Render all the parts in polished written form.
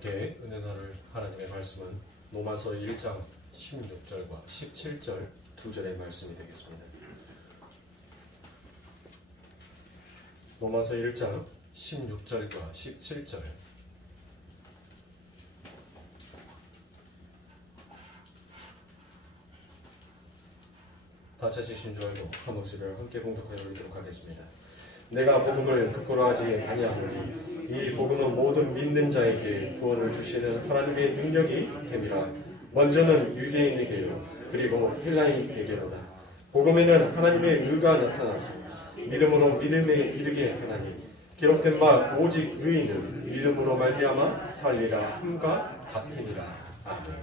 함께 은혜 나눌 하나님의 말씀은 로마서 1장 16절과 17절 두 절의 말씀이 되겠습니다. 로마서 1장 16절과 17절. 다 찾으신 줄 알고 한 목소리를 함께 봉독하여 드리도록 하겠습니다. 내가 복음을 부끄러워하지 아니하노니 이 복음은 모든 믿는 자에게 구원을 주시는 하나님의 능력이 됨이라. 먼저는 유대인에게요 그리고 헬라인에게로다. 복음에는 하나님의 의가 나타나서 믿음으로 믿음에 이르게 하나니 기록된 바 오직 의인은 믿음으로 말미암아 살리라 함과 같으니라. 아멘.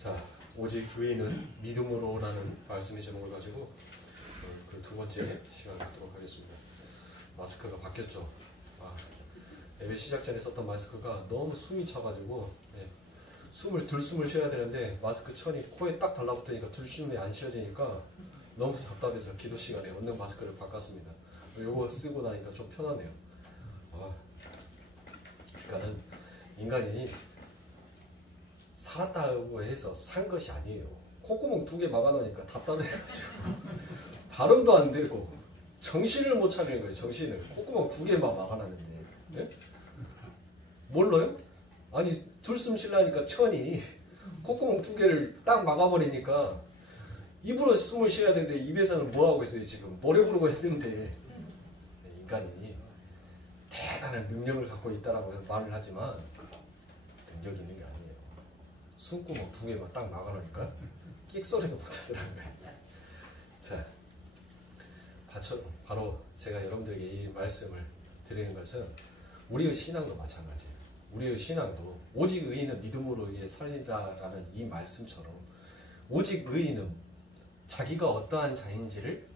자, 오직 의인은 믿음으로라는 말씀의 제목을 가지고 그 두 번째 시간을 갖도록 하겠습니다. 마스크가 바뀌었죠. 예배 시작 전에 썼던 마스크가 너무 숨이 차가지고 들숨을 쉬어야 되는데 마스크 천이 코에 딱 달라붙으니까 들숨이 안 쉬어지니까 너무 답답해서 기도 시간에 얼른 마스크를 바꿨습니다. 요거 쓰고 나니까 좀 편하네요. 그러니까는 인간이 살았다고 해서 산 것이 아니에요. 콧구멍 2개 막아놓으니까 답답해가지고 발음도 안 되고 정신을 못 차리는 거예요. 정신을. 콧구멍 2개만 막아놨는데 네? 몰라요? 아니 들숨 쉬려니까 천이 콧구멍 2개를 딱 막아버리니까 입으로 숨을 쉬어야 되는데 입에서는 뭐하고 있어요. 지금 노래 부르고 했는데 인간이 대단한 능력을 갖고 있다라고 말을 하지만 능력이 있는 게 아니에요. 숨구멍 2개만 딱 막아놓으니까 끽소리도 못하더라는 거예요. 자, 바로 제가 여러분들에게 이 말씀을 드리는 것은 우리의 신앙도 마찬가지예요. 우리의 신앙도 오직 의인은 믿음으로 의해 살리라라는 이 말씀처럼 오직 의인은 자기가 어떠한 자인지를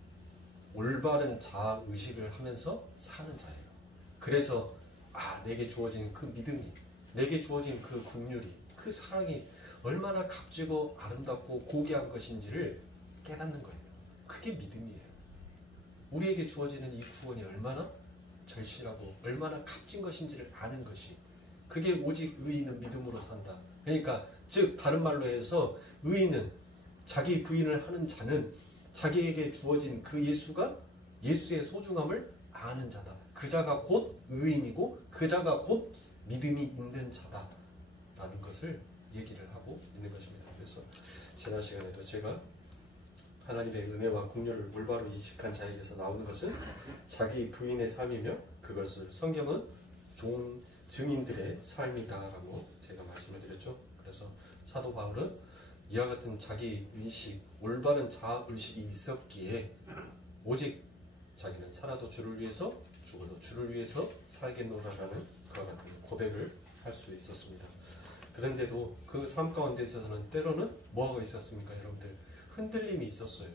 올바른 자아의식을 하면서 사는 자예요. 그래서 내게 주어진 그 믿음이, 내게 주어진 그 긍휼이, 그 사랑이 얼마나 값지고 아름답고 고귀한 것인지를 깨닫는 거예요. 그게 믿음이에요. 우리에게 주어지는 이 구원이 얼마나 절실하고 얼마나 값진 것인지를 아는 것이, 그게 오직 의인은 믿음으로 산다. 그러니까 즉 다른 말로 해서 의인은, 자기 부인을 하는 자는 자기에게 주어진 그 예수가 예수의 소중함을 아는 자다. 그 자가 곧 의인이고 그 자가 곧 믿음이 있는 자다 라는 것을 얘기를 하고 있는 것입니다. 그래서 지난 시간에도 제가 하나님의 은혜와 긍휼을 올바로 인식한 자에게서 나오는 것은 자기 부인의 삶이며 그것을 성경은 좋은 증인들의 삶이다라고 제가 말씀을 드렸죠. 그래서 사도 바울은 이와 같은 자기 의식, 올바른 자아의식이 있었기에 오직 자기는 살아도 주를 위해서 죽어도 주를 위해서 살겠노라라는 그와 같은 고백을 할 수 있었습니다. 그런데도 그 삶 가운데서는 때로는 뭐가 있었습니까? 여러분들, 흔들림이 있었어요.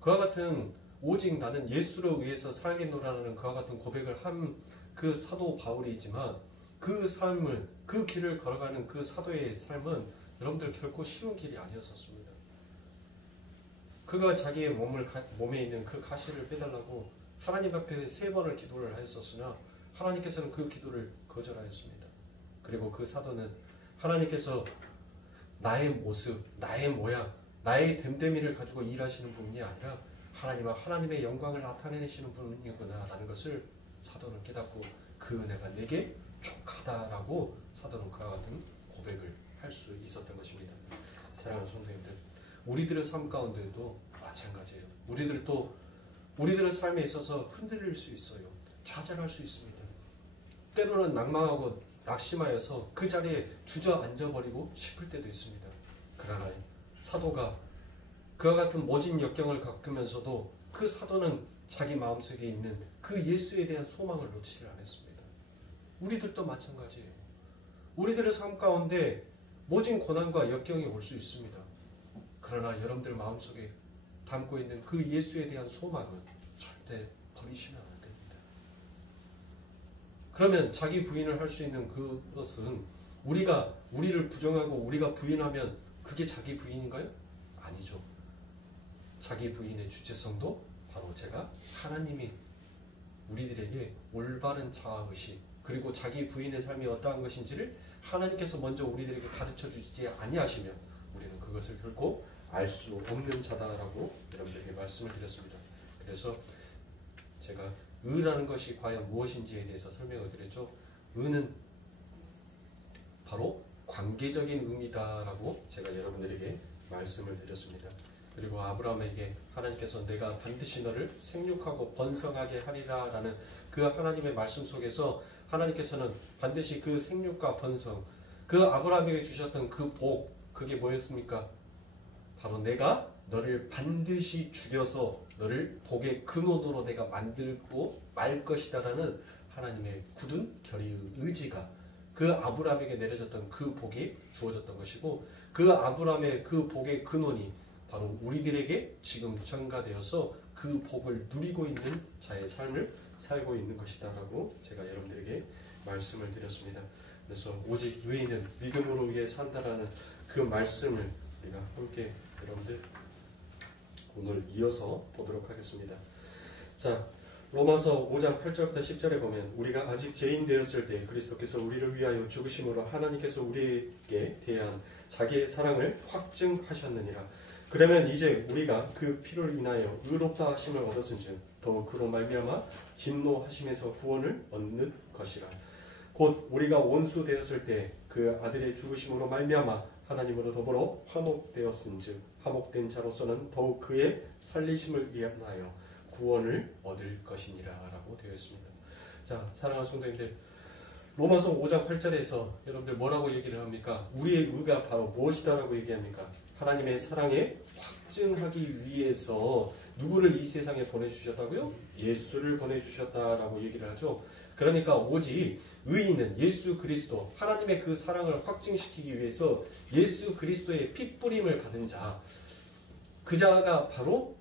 그와 같은 오직 나는 예수를 위해서 살겠노라는 그와 같은 고백을 한 그 사도 바울이지만 그 삶을, 그 길을 걸어가는 그 사도의 삶은 여러분들 결코 쉬운 길이 아니었었습니다. 그가 자기의 몸에 있는 그 가시를 빼달라고 하나님 앞에 3번을 기도를 하였었으나 하나님께서는 그 기도를 거절하였습니다. 그리고 그 사도는 하나님께서 나의 모습, 나의 모양, 나의 됨됨이를 가지고 일하시는 분이 아니라 하나님과 하나님의 영광을 나타내시는 분이구나 라는 것을 사도는 깨닫고 그 은혜가 내게 족하다라고 사도는 그와 같은 고백을 할 수 있었던 것입니다. 사랑하는 성도님들, 우리들의 삶 가운데도 마찬가지예요. 우리들도 우리들의 삶에 있어서 흔들릴 수 있어요. 좌절할 수 있습니다. 때로는 낭망하고 낙심하여서 그 자리에 주저앉아버리고 싶을 때도 있습니다. 그러나 사도가 그와 같은 모진 역경을 겪으면서도 그 사도는 자기 마음속에 있는 그 예수에 대한 소망을 놓치지 않았습니다. 우리들도 마찬가지예요. 우리들의 삶 가운데 모진 고난과 역경이 올 수 있습니다. 그러나 여러분들 마음속에 담고 있는 그 예수에 대한 소망은 절대 버리시면 안 됩니다. 그러면 자기 부인을 할 수 있는 그것은 우리를 부정하고 우리가 부인하면 그게 자기 부인인가요? 아니죠. 자기 부인의 주체성도 바로 제가 하나님이 우리들에게 올바른 자아의식, 그리고 자기 부인의 삶이 어떠한 것인지를 하나님께서 먼저 우리들에게 가르쳐 주지 아니하시면 우리는 그것을 결코 알 수 없는 자다라고 여러분들에게 말씀을 드렸습니다. 그래서 제가 의라는 것이 과연 무엇인지에 대해서 설명을 드렸죠. 의는 바로 관계적인 의미다라고 제가 여러분들에게 말씀을 드렸습니다. 그리고 아브라함에게 하나님께서 내가 반드시 너를 생육하고 번성하게 하리라 라는 그 하나님의 말씀 속에서 하나님께서는 반드시 그 생육과 번성, 그 아브라함에게 주셨던 그 복, 그게 뭐였습니까? 바로 내가 너를 반드시 죽여서 너를 복의 근원으로 내가 만들고 말 것이다 라는 하나님의 굳은 결의의 의지가 그 아브라함에게 내려졌던 그 복이 주어졌던 것이고, 그 아브라함의 그 복의 근원이 바로 우리들에게 지금 전가되어서 그 복을 누리고 있는 자의 삶을 살고 있는 것이다 라고 제가 여러분들에게 말씀을 드렸습니다. 그래서 오직 의인은 믿음으로 위해 산다라는 그 말씀을 우리가 함께 여러분들 오늘 이어서 보도록 하겠습니다. 자, 로마서 5장 8절부터 10절에 보면 우리가 아직 죄인 되었을 때 그리스도께서 우리를 위하여 죽으심으로 하나님께서 우리에게 대한 자기의 사랑을 확증하셨느니라. 그러면 이제 우리가 그 피를 인하여 의롭다 하심을 얻었은즉 더욱 그로 말미암아 진노하심에서 구원을 얻는 것이라. 곧 우리가 원수 되었을 때 그 아들의 죽으심으로 말미암아 하나님으로 더불어 화목되었은즉 화목된 자로서는 더욱 그의 살리심을 위하여 구원을 얻을 것이니라 라고 되어 있습니다. 자, 사랑하는 성도님들, 로마서 5장 8절에서 여러분들 뭐라고 얘기를 합니까? 우리의 의가 바로 무엇이다라고 얘기합니까? 하나님의 사랑에 확증하기 위해서 누구를 이 세상에 보내주셨다고요? 예수를 보내주셨다라고 얘기를 하죠. 그러니까 오직 의인은 예수 그리스도, 하나님의 그 사랑을 확증시키기 위해서 예수 그리스도의 핏뿌림을 받은 자, 그 자가 바로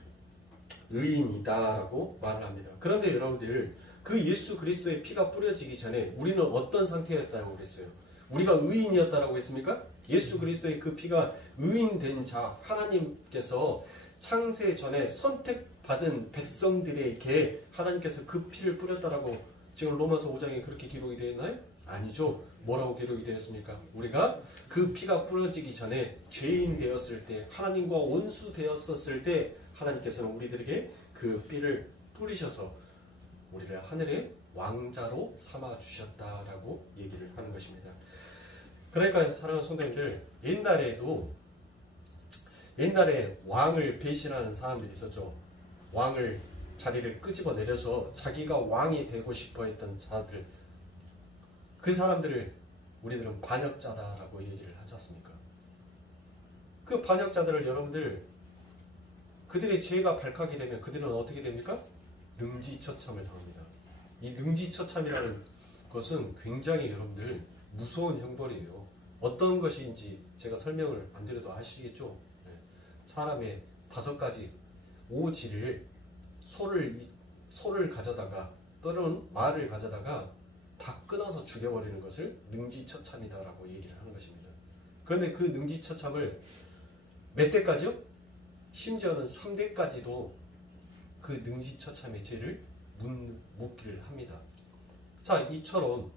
의인이다라고 말을 합니다. 그런데 여러분들, 그 예수 그리스도의 피가 뿌려지기 전에 우리는 어떤 상태였다고 그랬어요? 우리가 의인이었다라고 했습니까? 예수 그리스도의 그 피가 의인된 자, 하나님께서 창세 전에 선택받은 백성들에게 하나님께서 그 피를 뿌렸다라고 지금 로마서 5장에 그렇게 기록이 되어 있나요? 아니죠. 뭐라고 기록이 되었습니까? 우리가 그 피가 뿌려지기 전에 죄인 되었을 때, 하나님과 원수 되었었을 때 하나님께서는 우리들에게 그 피를 뿌리셔서 우리를 하늘의 왕자로 삼아 주셨다라고 얘기를 하는 것입니다. 그러니까 사랑하는 성도님들, 옛날에 왕을 배신하는 사람들이 있었죠. 왕을 자리를 끄집어 내려서 자기가 왕이 되고 싶어 했던 자들, 그 사람들을 우리들은 반역자다라고 얘기를 하지 않습니까? 그 반역자들을 여러분들, 그들의 죄가 발각이 되면 그들은 어떻게 됩니까? 능지처참을 당합니다. 이 능지처참이라는 것은 굉장히 여러분들 무서운 형벌이에요. 어떤 것인지 제가 설명을 안 드려도 아시겠죠? 사람의 5가지 오지를 소를 가져다가 또는 말을 가져다가 다 끊어서 죽여버리는 것을 능지처참이다라고 얘기를 하는 것입니다. 그런데 그 능지처참을 몇 대까지요? 심지어는 3대까지도 그 능지처참의 죄를 묻기를 합니다. 자, 이처럼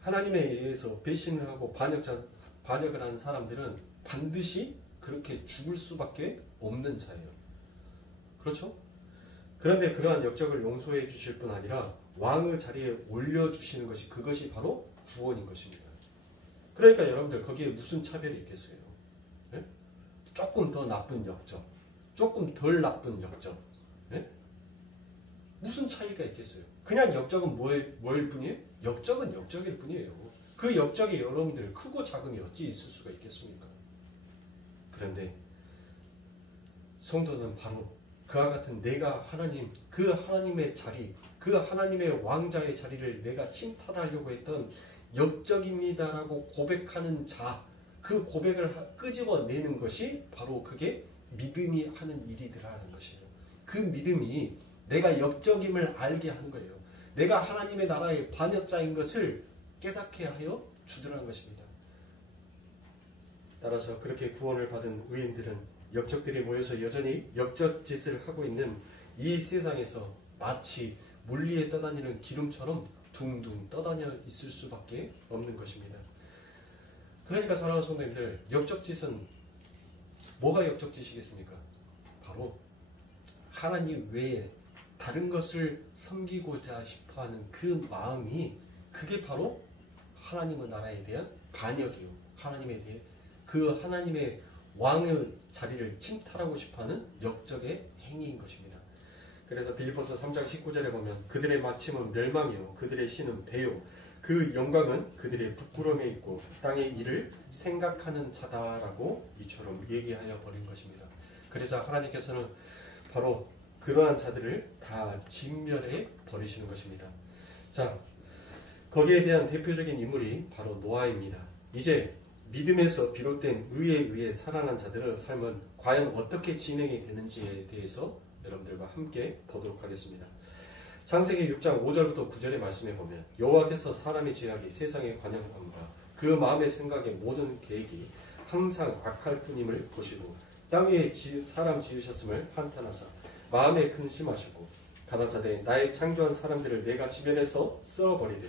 하나님에 의해서 배신을 하고 반역을 한 사람들은 반드시 그렇게 죽을 수밖에 없는 자예요. 그렇죠? 그런데 그러한 역적을 용서해 주실 뿐 아니라 왕의 자리에 올려주시는 것이, 그것이 바로 구원인 것입니다. 그러니까 여러분들, 거기에 무슨 차별이 있겠어요? 네? 조금 더 나쁜 역적, 조금 덜 나쁜 역적, 네? 무슨 차이가 있겠어요? 그냥 역적은 뭘 뿐이에요? 역적은 역적일 뿐이에요. 그 역적이 여러분들 크고 작음이 어찌 있을 수가 있겠습니까? 그런데 성도는 바로 그와 같은 내가 하나님, 그 하나님의 자리, 그 하나님의 왕자의 자리를 내가 침탈하려고 했던 역적입니다라고 고백하는 자, 그 고백을 끄집어내는 것이 바로 그게 믿음이 하는 일이더라는 것이에요. 그 믿음이 내가 역적임을 알게 하는 거예요. 내가 하나님의 나라의 반역자인 것을 깨닫게 하여 주더라는 것입니다. 따라서 그렇게 구원을 받은 의인들은 역적들이 모여서 여전히 역적짓을 하고 있는 이 세상에서 마치 물리에 떠다니는 기름처럼 둥둥 떠다녀 있을 수밖에 없는 것입니다. 그러니까 사랑하는 성도님들, 역적짓은 뭐가 역적짓이겠습니까? 바로 하나님 외에 다른 것을 섬기고자 싶어하는 그 마음이, 그게 바로 하나님의 나라에 대한 반역이요, 하나님에 대해 그 하나님의 왕의 자리를 침탈하고 싶어하는 역적의 행위인 것입니다. 그래서 빌립보서 3장 19절에 보면 그들의 마침은 멸망이요 그들의 신은 배요 그 영광은 그들의 부끄러움에 있고 땅의 일을 생각하는 자다라고 이처럼 얘기하여 버린 것입니다. 그래서 하나님께서는 바로 그러한 자들을 다 진멸해 버리시는 것입니다. 자, 거기에 대한 대표적인 인물이 바로 노아입니다. 이제 믿음에서 비롯된 의에 의해 살아난 자들의 삶은 과연 어떻게 진행이 되는지에 대해서 여러분들과 함께 보도록 하겠습니다. 창세기 6장 5절부터 9절의 말씀에 보면 여호와께서 사람의 죄악이 세상에 관영함과 그 마음의 생각의 모든 계획이 항상 악할 뿐임을 보시고 땅 위에 사람 지으셨음을 한탄하사 마음에 근심하시고 가라사대 나의 창조한 사람들을 내가 지면에서 쓸어버리되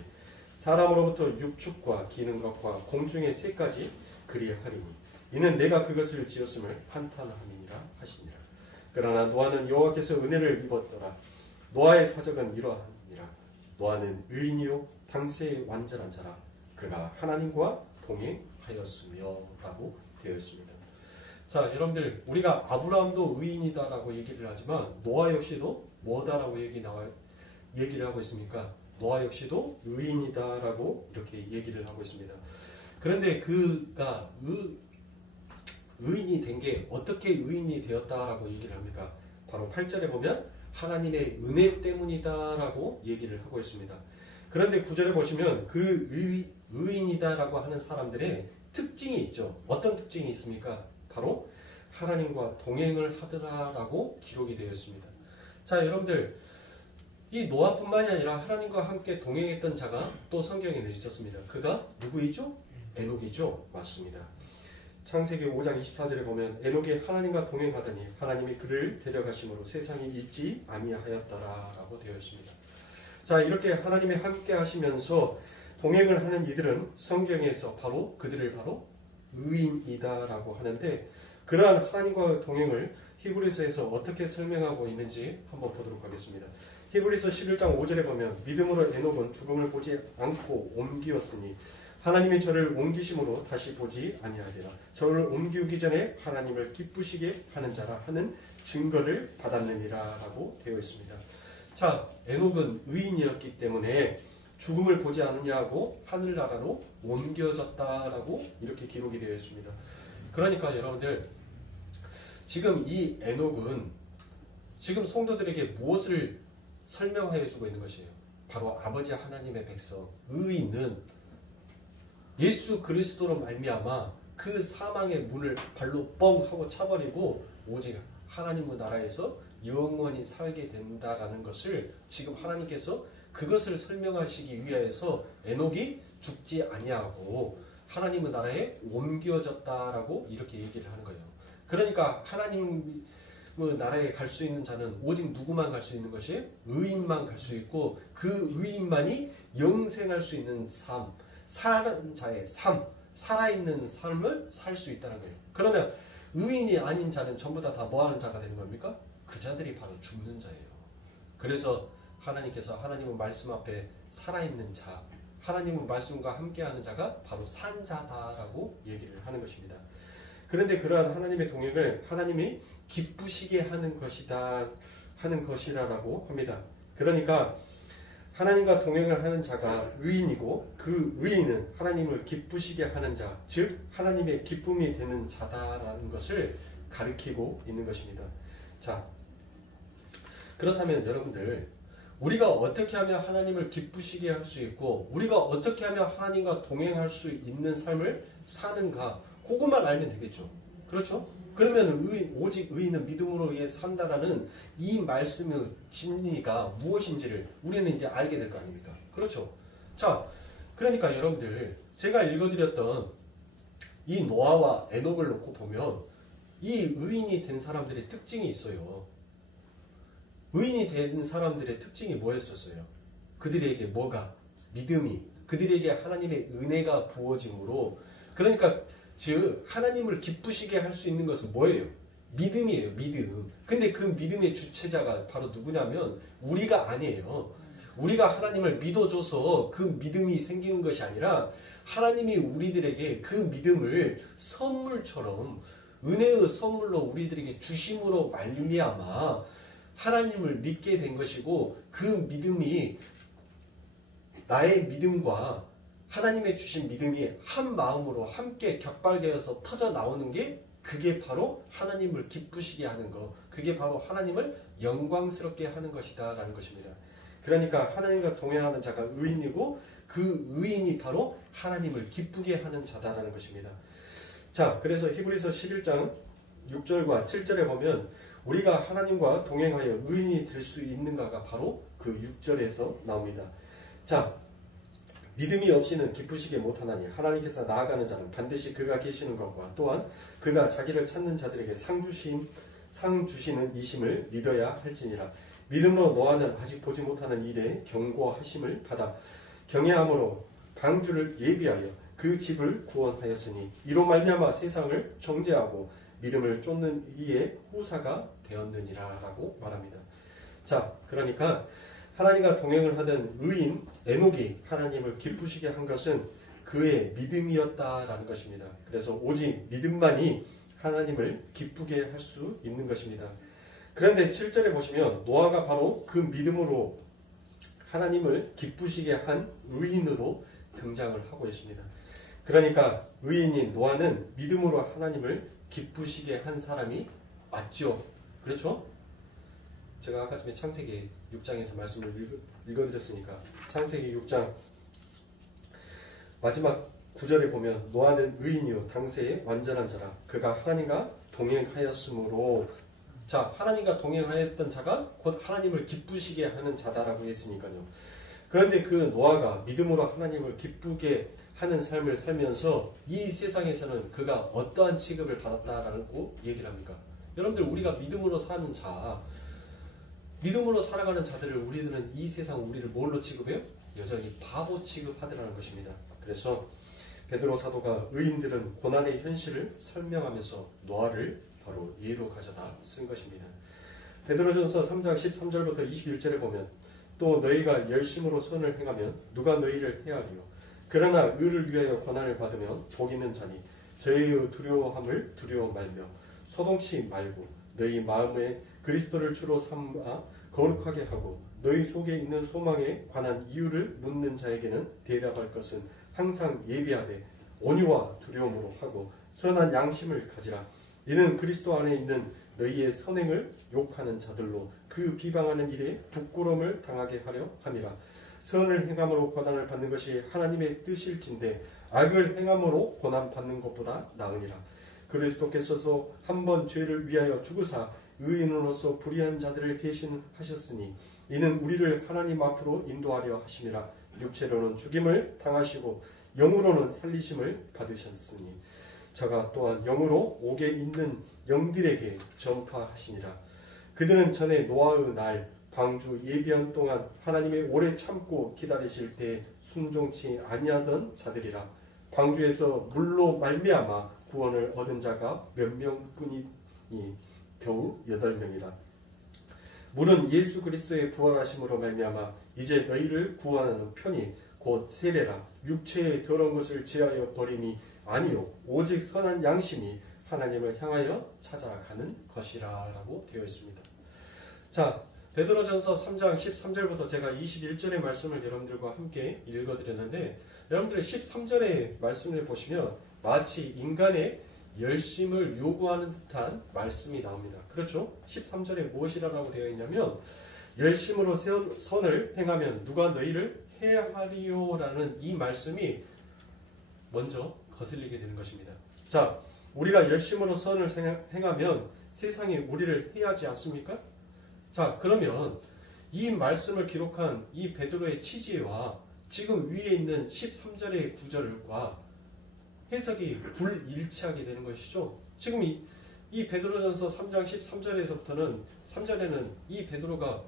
사람으로부터 육축과 기는 것과 공중의 새까지 그리하리니 이는 내가 그것을 지었음을 한탄함이니라 하시니라. 그러나 노아는 여호와께서 은혜를 입었더라. 노아의 사적은 이러하니라. 노아는 의인이요 당세의 완전한 자라. 그가 하나님과 동행하였으며 라고 되어 있습니다. 자, 여러분들, 우리가 아브라함도 의인이다라고 얘기를 하지만 노아 역시도 뭐다라고 얘기를 하고 있습니까? 노아 역시도 의인이다라고 이렇게 얘기를 하고 있습니다. 그런데 그가 의인이 된 게 어떻게 의인이 되었다라고 얘기를 합니까? 바로 8절에 보면 하나님의 은혜 때문이다라고 얘기를 하고 있습니다. 그런데 9절에 보시면 그 의인이다라고 하는 사람들의 특징이 있죠. 어떤 특징이 있습니까? 바로 하나님과 동행을 하더라라고 기록이 되어 있습니다. 자, 여러분들, 이 노아뿐만이 아니라 하나님과 함께 동행했던 자가 또 성경에는 있었습니다. 그가 누구이죠? 에녹이죠. 맞습니다. 창세기 5장 24절에 보면 에녹이 하나님과 동행하더니 하나님이 그를 데려가심으로 세상이 있지 아니하였더라라고 되어 있습니다. 자, 이렇게 하나님이 함께 하시면서 동행을 하는 이들은 성경에서 그들을 바로 의인이다라고 하는데, 그러한 하나님과의 동행을 히브리서에서 어떻게 설명하고 있는지 한번 보도록 하겠습니다. 히브리서 11장 5절에 보면 믿음으로 에녹은 죽음을 보지 않고 옮기었으니 하나님이 저를 옮기심으로 다시 보지 아니하리라. 저를 옮기기 전에 하나님을 기쁘시게 하는 자라 하는 증거를 받았느니라 라고 되어 있습니다. 자, 에녹은 의인이었기 때문에 죽음을 보지 않느냐고 하늘나라로 옮겨졌다라고 이렇게 기록이 되어 있습니다. 그러니까 여러분들, 지금 이 에녹은 지금 성도들에게 무엇을 설명해 주고 있는 것이에요? 바로 아버지 하나님의 백성 의인은 예수 그리스도로 말미암아 그 사망의 문을 발로 뻥 하고 차버리고 오직 하나님의 나라에서 영원히 살게 된다라는 것을 지금 하나님께서 그것을 설명하시기 위하여서 에녹이 죽지 아니하고 하나님의 나라에 옮겨졌다라고 이렇게 얘기를 하는 거예요. 그러니까 하나님의 나라에 갈 수 있는 자는 오직 누구만 갈 수 있는 것이 의인만 갈 수 있고 그 의인만이 영생할 수 있는 삶, 사는 자의 삶, 살아있는 삶을 살 수 있다는 거예요. 그러면 의인이 아닌 자는 전부 다 뭐하는 자가 되는 겁니까? 그 자들이 바로 죽는 자예요. 그래서 하나님께서 하나님의 말씀 앞에 살아있는 자, 하나님의 말씀과 함께하는 자가 바로 산 자다라고 얘기를 하는 것입니다. 그런데 그러한 하나님의 동행을 하나님이 기쁘시게 하는 것이라고 합니다. 그러니까 하나님과 동행을 하는 자가 의인이고 그 의인은 하나님을 기쁘시게 하는 자, 즉 하나님의 기쁨이 되는 자다라는 것을 가리키고 있는 것입니다. 자, 그렇다면 여러분들, 우리가 어떻게 하면 하나님을 기쁘시게 할 수 있고 우리가 어떻게 하면 하나님과 동행할 수 있는 삶을 사는가, 그것만 알면 되겠죠. 그렇죠? 그러면 오직 의인은 믿음으로 의해 산다라는 이 말씀의 진리가 무엇인지를 우리는 이제 알게 될 거 아닙니까? 그렇죠? 자, 그러니까 여러분들, 제가 읽어드렸던 이 노아와 에녹을 놓고 보면 이 의인이 된 사람들의 특징이 있어요. 의인이 된 사람들의 특징이 뭐였었어요? 그들에게 뭐가 믿음이 그들에게 하나님의 은혜가 부어짐으로 그러니까 즉 하나님을 기쁘시게 할 수 있는 것은 뭐예요? 믿음이에요. 믿음. 근데 그 믿음의 주체자가 바로 누구냐면 우리가 아니에요. 우리가 하나님을 믿어줘서 그 믿음이 생기는 것이 아니라 하나님이 우리들에게 그 믿음을 선물처럼 은혜의 선물로 우리들에게 주심으로 말미암아 하나님을 믿게 된 것이고 그 믿음이 나의 믿음과 하나님의 주신 믿음이 한 마음으로 함께 격발되어서 터져 나오는 게 그게 바로 하나님을 기쁘시게 하는 것, 그게 바로 하나님을 영광스럽게 하는 것이다 라는 것입니다. 그러니까 하나님과 동행하는 자가 의인이고 그 의인이 바로 하나님을 기쁘게 하는 자다라는 것입니다. 자, 그래서 히브리서 11장 6절과 7절에 보면 우리가 하나님과 동행하여 의인이 될 수 있는가가 바로 그 6절에서 나옵니다. 자, 믿음이 없이는 기쁘시게 못하나니 하나님께서 나아가는 자는 반드시 그가 계시는 것과 또한 그가 자기를 찾는 자들에게 상 주시는 이심을 믿어야 할지니라. 믿음으로 노아는 아직 보지 못하는 일에 경고하심을 받아 경외함으로 방주를 예비하여 그 집을 구원하였으니 이로 말미암아 세상을 정죄하고 믿음을 쫓는 이의 후사가 되었느니라 라고 말합니다. 자, 그러니까 하나님과 동행을 하던 의인 에녹이 하나님을 기쁘시게 한 것은 그의 믿음이었다라는 것입니다. 그래서 오직 믿음만이 하나님을 기쁘게 할 수 있는 것입니다. 그런데 7절에 보시면 노아가 바로 그 믿음으로 하나님을 기쁘시게 한 의인으로 등장을 하고 있습니다. 그러니까 의인인 노아는 믿음으로 하나님을 기쁘시게 한 사람이 맞죠. 그렇죠? 제가 아까 전에 창세기 6장에서 말씀을 읽어드렸으니까 창세기 6장 마지막 9절에 보면 노아는 의인이요 당세의 완전한 자라 그가 하나님과 동행하였으므로 자 하나님과 동행하였던 자가 곧 하나님을 기쁘시게 하는 자다라고 했으니까요. 그런데 그 노아가 믿음으로 하나님을 기쁘게 하는 삶을 살면서 이 세상에서는 그가 어떠한 취급을 받았다라고 얘기를 합니까? 여러분들 우리가 믿음으로 사는 자 믿음으로 살아가는 자들을 우리들은 이 세상 우리를 뭘로 취급해요? 여전히 바보 취급하더라는 것입니다. 그래서 베드로 사도가 의인들은 고난의 현실을 설명하면서 노아를 바로 예로 가져다 쓴 것입니다. 베드로전서 3장 13절부터 21절에 보면 또 너희가 열심으로 선을 행하면 누가 너희를 해하리요. 그러나 의를 위하여 고난을 받으면 복 있는 자니 저희의 두려워함을 두려워 말며 소동치 말고 너희 마음에 그리스도를 주로 삼아 거룩하게 하고 너희 속에 있는 소망에 관한 이유를 묻는 자에게는 대답할 것은 항상 예비하되 온유와 두려움으로 하고 선한 양심을 가지라. 이는 그리스도 안에 있는 너희의 선행을 욕하는 자들로 그 비방하는 일에 부끄러움을 당하게 하려 함이라. 선을 행함으로 고난을 받는 것이 하나님의 뜻일진데 악을 행함으로 고난받는 것보다 나으니라. 그리스도께서도 한 번 죄를 위하여 죽으사 의인으로서 불의한 자들을 대신하셨으니 이는 우리를 하나님 앞으로 인도하려 하심이라. 육체로는 죽임을 당하시고 영으로는 살리심을 받으셨으니 저가 또한 영으로 옥에 있는 영들에게 전파하시니라. 그들은 전에 노아의 날 방주 예비한 동안 하나님의 오래 참고 기다리실 때 순종치 아니하던 자들이라. 방주에서 물로 말미암아 구원을 얻은 자가 몇 명뿐이니 겨우 8명이라. 물은 예수 그리스도의 부활하심으로 말미암아 이제 너희를 구원하는 편이 곧 세례라. 육체의 더러운 것을 제하여 버림이 아니요 오직 선한 양심이 하나님을 향하여 찾아가는 것이라 라고 되어 있습니다. 자, 베드로전서 3장 13절부터 제가 21절의 말씀을 여러분들과 함께 읽어드렸는데 여러분들의 13절의 말씀을 보시면 마치 인간의 열심을 요구하는 듯한 말씀이 나옵니다. 그렇죠? 13절에 무엇이라고 되어 있냐면 열심으로 선을 행하면 누가 너희를 해하리요 라는 이 말씀이 먼저 거슬리게 되는 것입니다. 자, 우리가 열심으로 선을 행하면 세상이 우리를 해하지 않습니까? 자, 그러면 이 말씀을 기록한 이 베드로의 취지와 지금 위에 있는 13절의 구절과 해석이 불일치하게 되는 것이죠. 지금 이 베드로전서 3장 13절에서부터는 3절에는 이 베드로가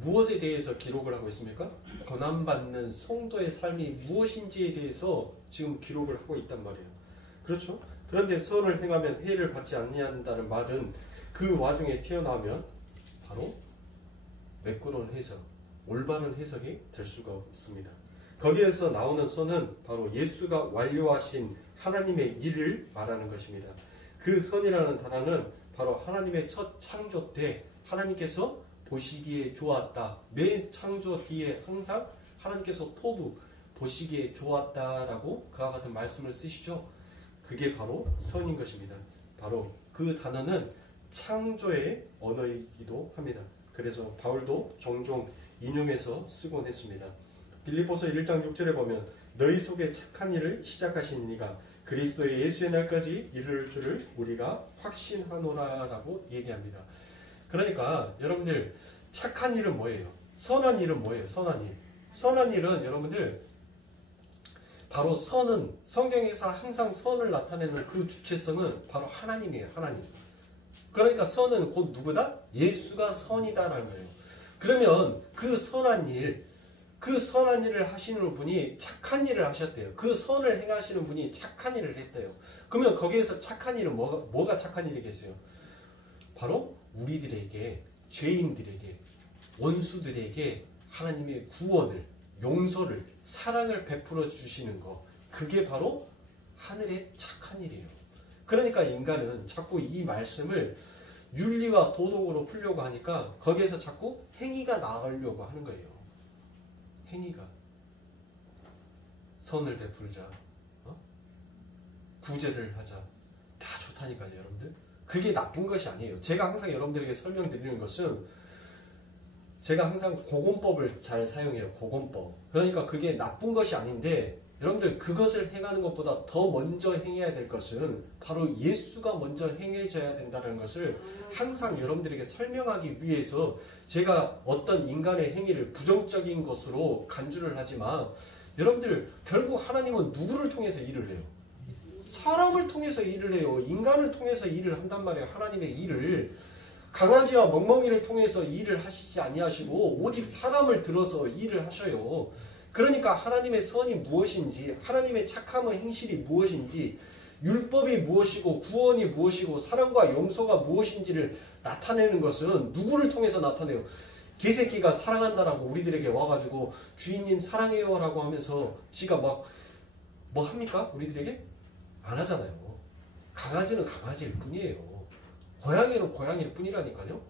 무엇에 대해서 기록을 하고 있습니까? 고난받는 성도의 삶이 무엇인지에 대해서 지금 기록을 하고 있단 말이에요. 그렇죠? 그런데 선을 행하면 해를 받지 않는다는 말은 그 와중에 튀어나오면 바로 매끄러운 해석, 올바른 해석이 될 수가 없습니다. 거기에서 나오는 선은 바로 예수가 완료하신 하나님의 일을 말하는 것입니다. 그 선이라는 단어는 바로 하나님의 첫 창조 때 하나님께서 보시기에 좋았다. 맨 창조 뒤에 항상 하나님께서 토부 보시기에 좋았다라고 그와 같은 말씀을 쓰시죠. 그게 바로 선인 것입니다. 바로 그 단어는 창조의 언어이기도 합니다. 그래서 바울도 종종 인용해서 쓰곤 했습니다. 빌립보서 1장 6절에 보면 너희 속에 착한 일을 시작하신 이가 그리스도의 예수의 날까지 이를 줄을 우리가 확신하노라라고 얘기합니다. 그러니까 여러분들 착한 일은 뭐예요? 선한 일은 뭐예요? 선한 일. 선한 일은 여러분들 바로 선은 성경에서 항상 선을 나타내는 그 주체성은 바로 하나님이에요. 하나님. 그러니까 선은 곧 누구다? 예수가 선이다라는 거예요. 그러면 그 선한 일을 하시는 분이 착한 일을 하셨대요. 그 선을 행하시는 분이 착한 일을 했대요. 그러면 거기에서 착한 일은 뭐가 착한 일이겠어요? 바로 우리들에게, 죄인들에게, 원수들에게 하나님의 구원을, 용서를, 사랑을 베풀어 주시는 것. 그게 바로 하늘의 착한 일이에요. 그러니까 인간은 자꾸 이 말씀을 윤리와 도덕으로 풀려고 하니까 거기에서 자꾸 행위가 나가려고 하는 거예요. 행위가. 선을 베풀자. 구제를 하자. 다 좋다니까요, 여러분들. 그게 나쁜 것이 아니에요. 제가 항상 여러분들에게 설명드리는 것은 제가 항상 고건법을 잘 사용해요. 고건법. 그러니까 그게 나쁜 것이 아닌데 여러분들 그것을 행하는 것보다 더 먼저 행해야 될 것은 바로 예수가 먼저 행해져야 된다는 것을 항상 여러분들에게 설명하기 위해서 제가 어떤 인간의 행위를 부정적인 것으로 간주를 하지만 여러분들 결국 하나님은 누구를 통해서 일을 해요? 사람을 통해서 일을 해요. 인간을 통해서 일을 한단 말이에요. 하나님의 일을. 강아지와 멍멍이를 통해서 일을 하시지 아니하시고 오직 사람을 들어서 일을 하셔요. 그러니까 하나님의 선이 무엇인지, 하나님의 착함의 행실이 무엇인지, 율법이 무엇이고 구원이 무엇이고 사랑과 용서가 무엇인지를 나타내는 것은 누구를 통해서 나타내요? 개새끼가 사랑한다라고 우리들에게 와가지고 주인님 사랑해요 라고 하면서 지가 뭐 합니까? 우리들에게? 안 하잖아요. 강아지는 강아지일 뿐이에요. 고양이는 고양이일 뿐이라니까요.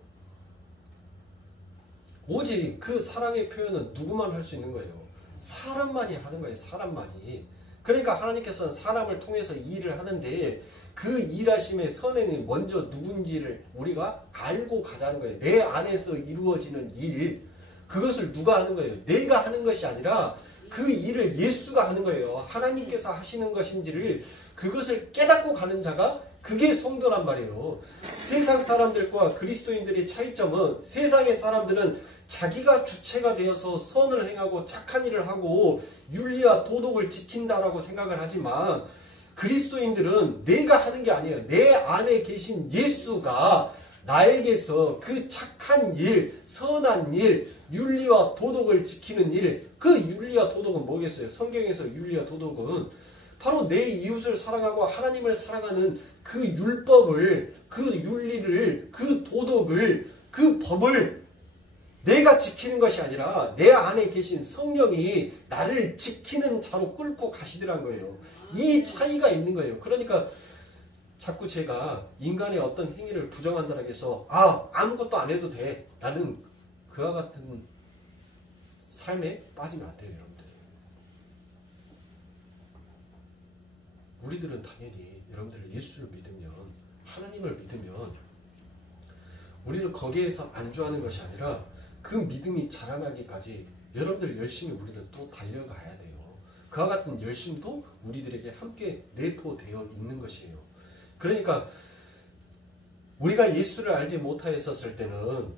오직 그 사랑의 표현은 누구만 할 수 있는 거예요? 사람만이 하는 거예요. 사람만이. 그러니까 하나님께서는 사람을 통해서 일을 하는데 그 일하심의 선행이 먼저 누군지를 우리가 알고 가자는 거예요. 내 안에서 이루어지는 일, 그것을 누가 하는 거예요? 내가 하는 것이 아니라 그 일을 예수가 하는 거예요. 하나님께서 하시는 것인지를 그것을 깨닫고 가는 자가 그게 성도란 말이에요. 세상 사람들과 그리스도인들의 차이점은 세상의 사람들은 자기가 주체가 되어서 선을 행하고 착한 일을 하고 윤리와 도덕을 지킨다라고 생각을 하지만 그리스도인들은 내가 하는 게 아니에요. 내 안에 계신 예수가 나에게서 그 착한 일, 선한 일, 윤리와 도덕을 지키는 일, 그 윤리와 도덕은 뭐겠어요? 성경에서 윤리와 도덕은 바로 내 이웃을 사랑하고 하나님을 사랑하는 그 율법을, 그 윤리를, 그 도덕을, 그 법을 내가 지키는 것이 아니라 내 안에 계신 성령이 나를 지키는 자로 끌고 가시더란 거예요. 이 차이가 있는 거예요. 그러니까 자꾸 제가 인간의 어떤 행위를 부정한다고 해서 아무것도 안 해도 돼 라는 그와 같은 삶에 빠지면 안 돼요, 여러분들. 우리들은 당연히 여러분들 예수를 믿으면, 하나님을 믿으면 우리는 거기에서 안주하는 것이 아니라 그 믿음이 자라나기까지 여러분들 열심히 우리는 또 달려가야 돼요. 그와 같은 열심도 우리들에게 함께 내포되어 있는 것이에요. 그러니까 우리가 예수를 알지 못하였었을 때는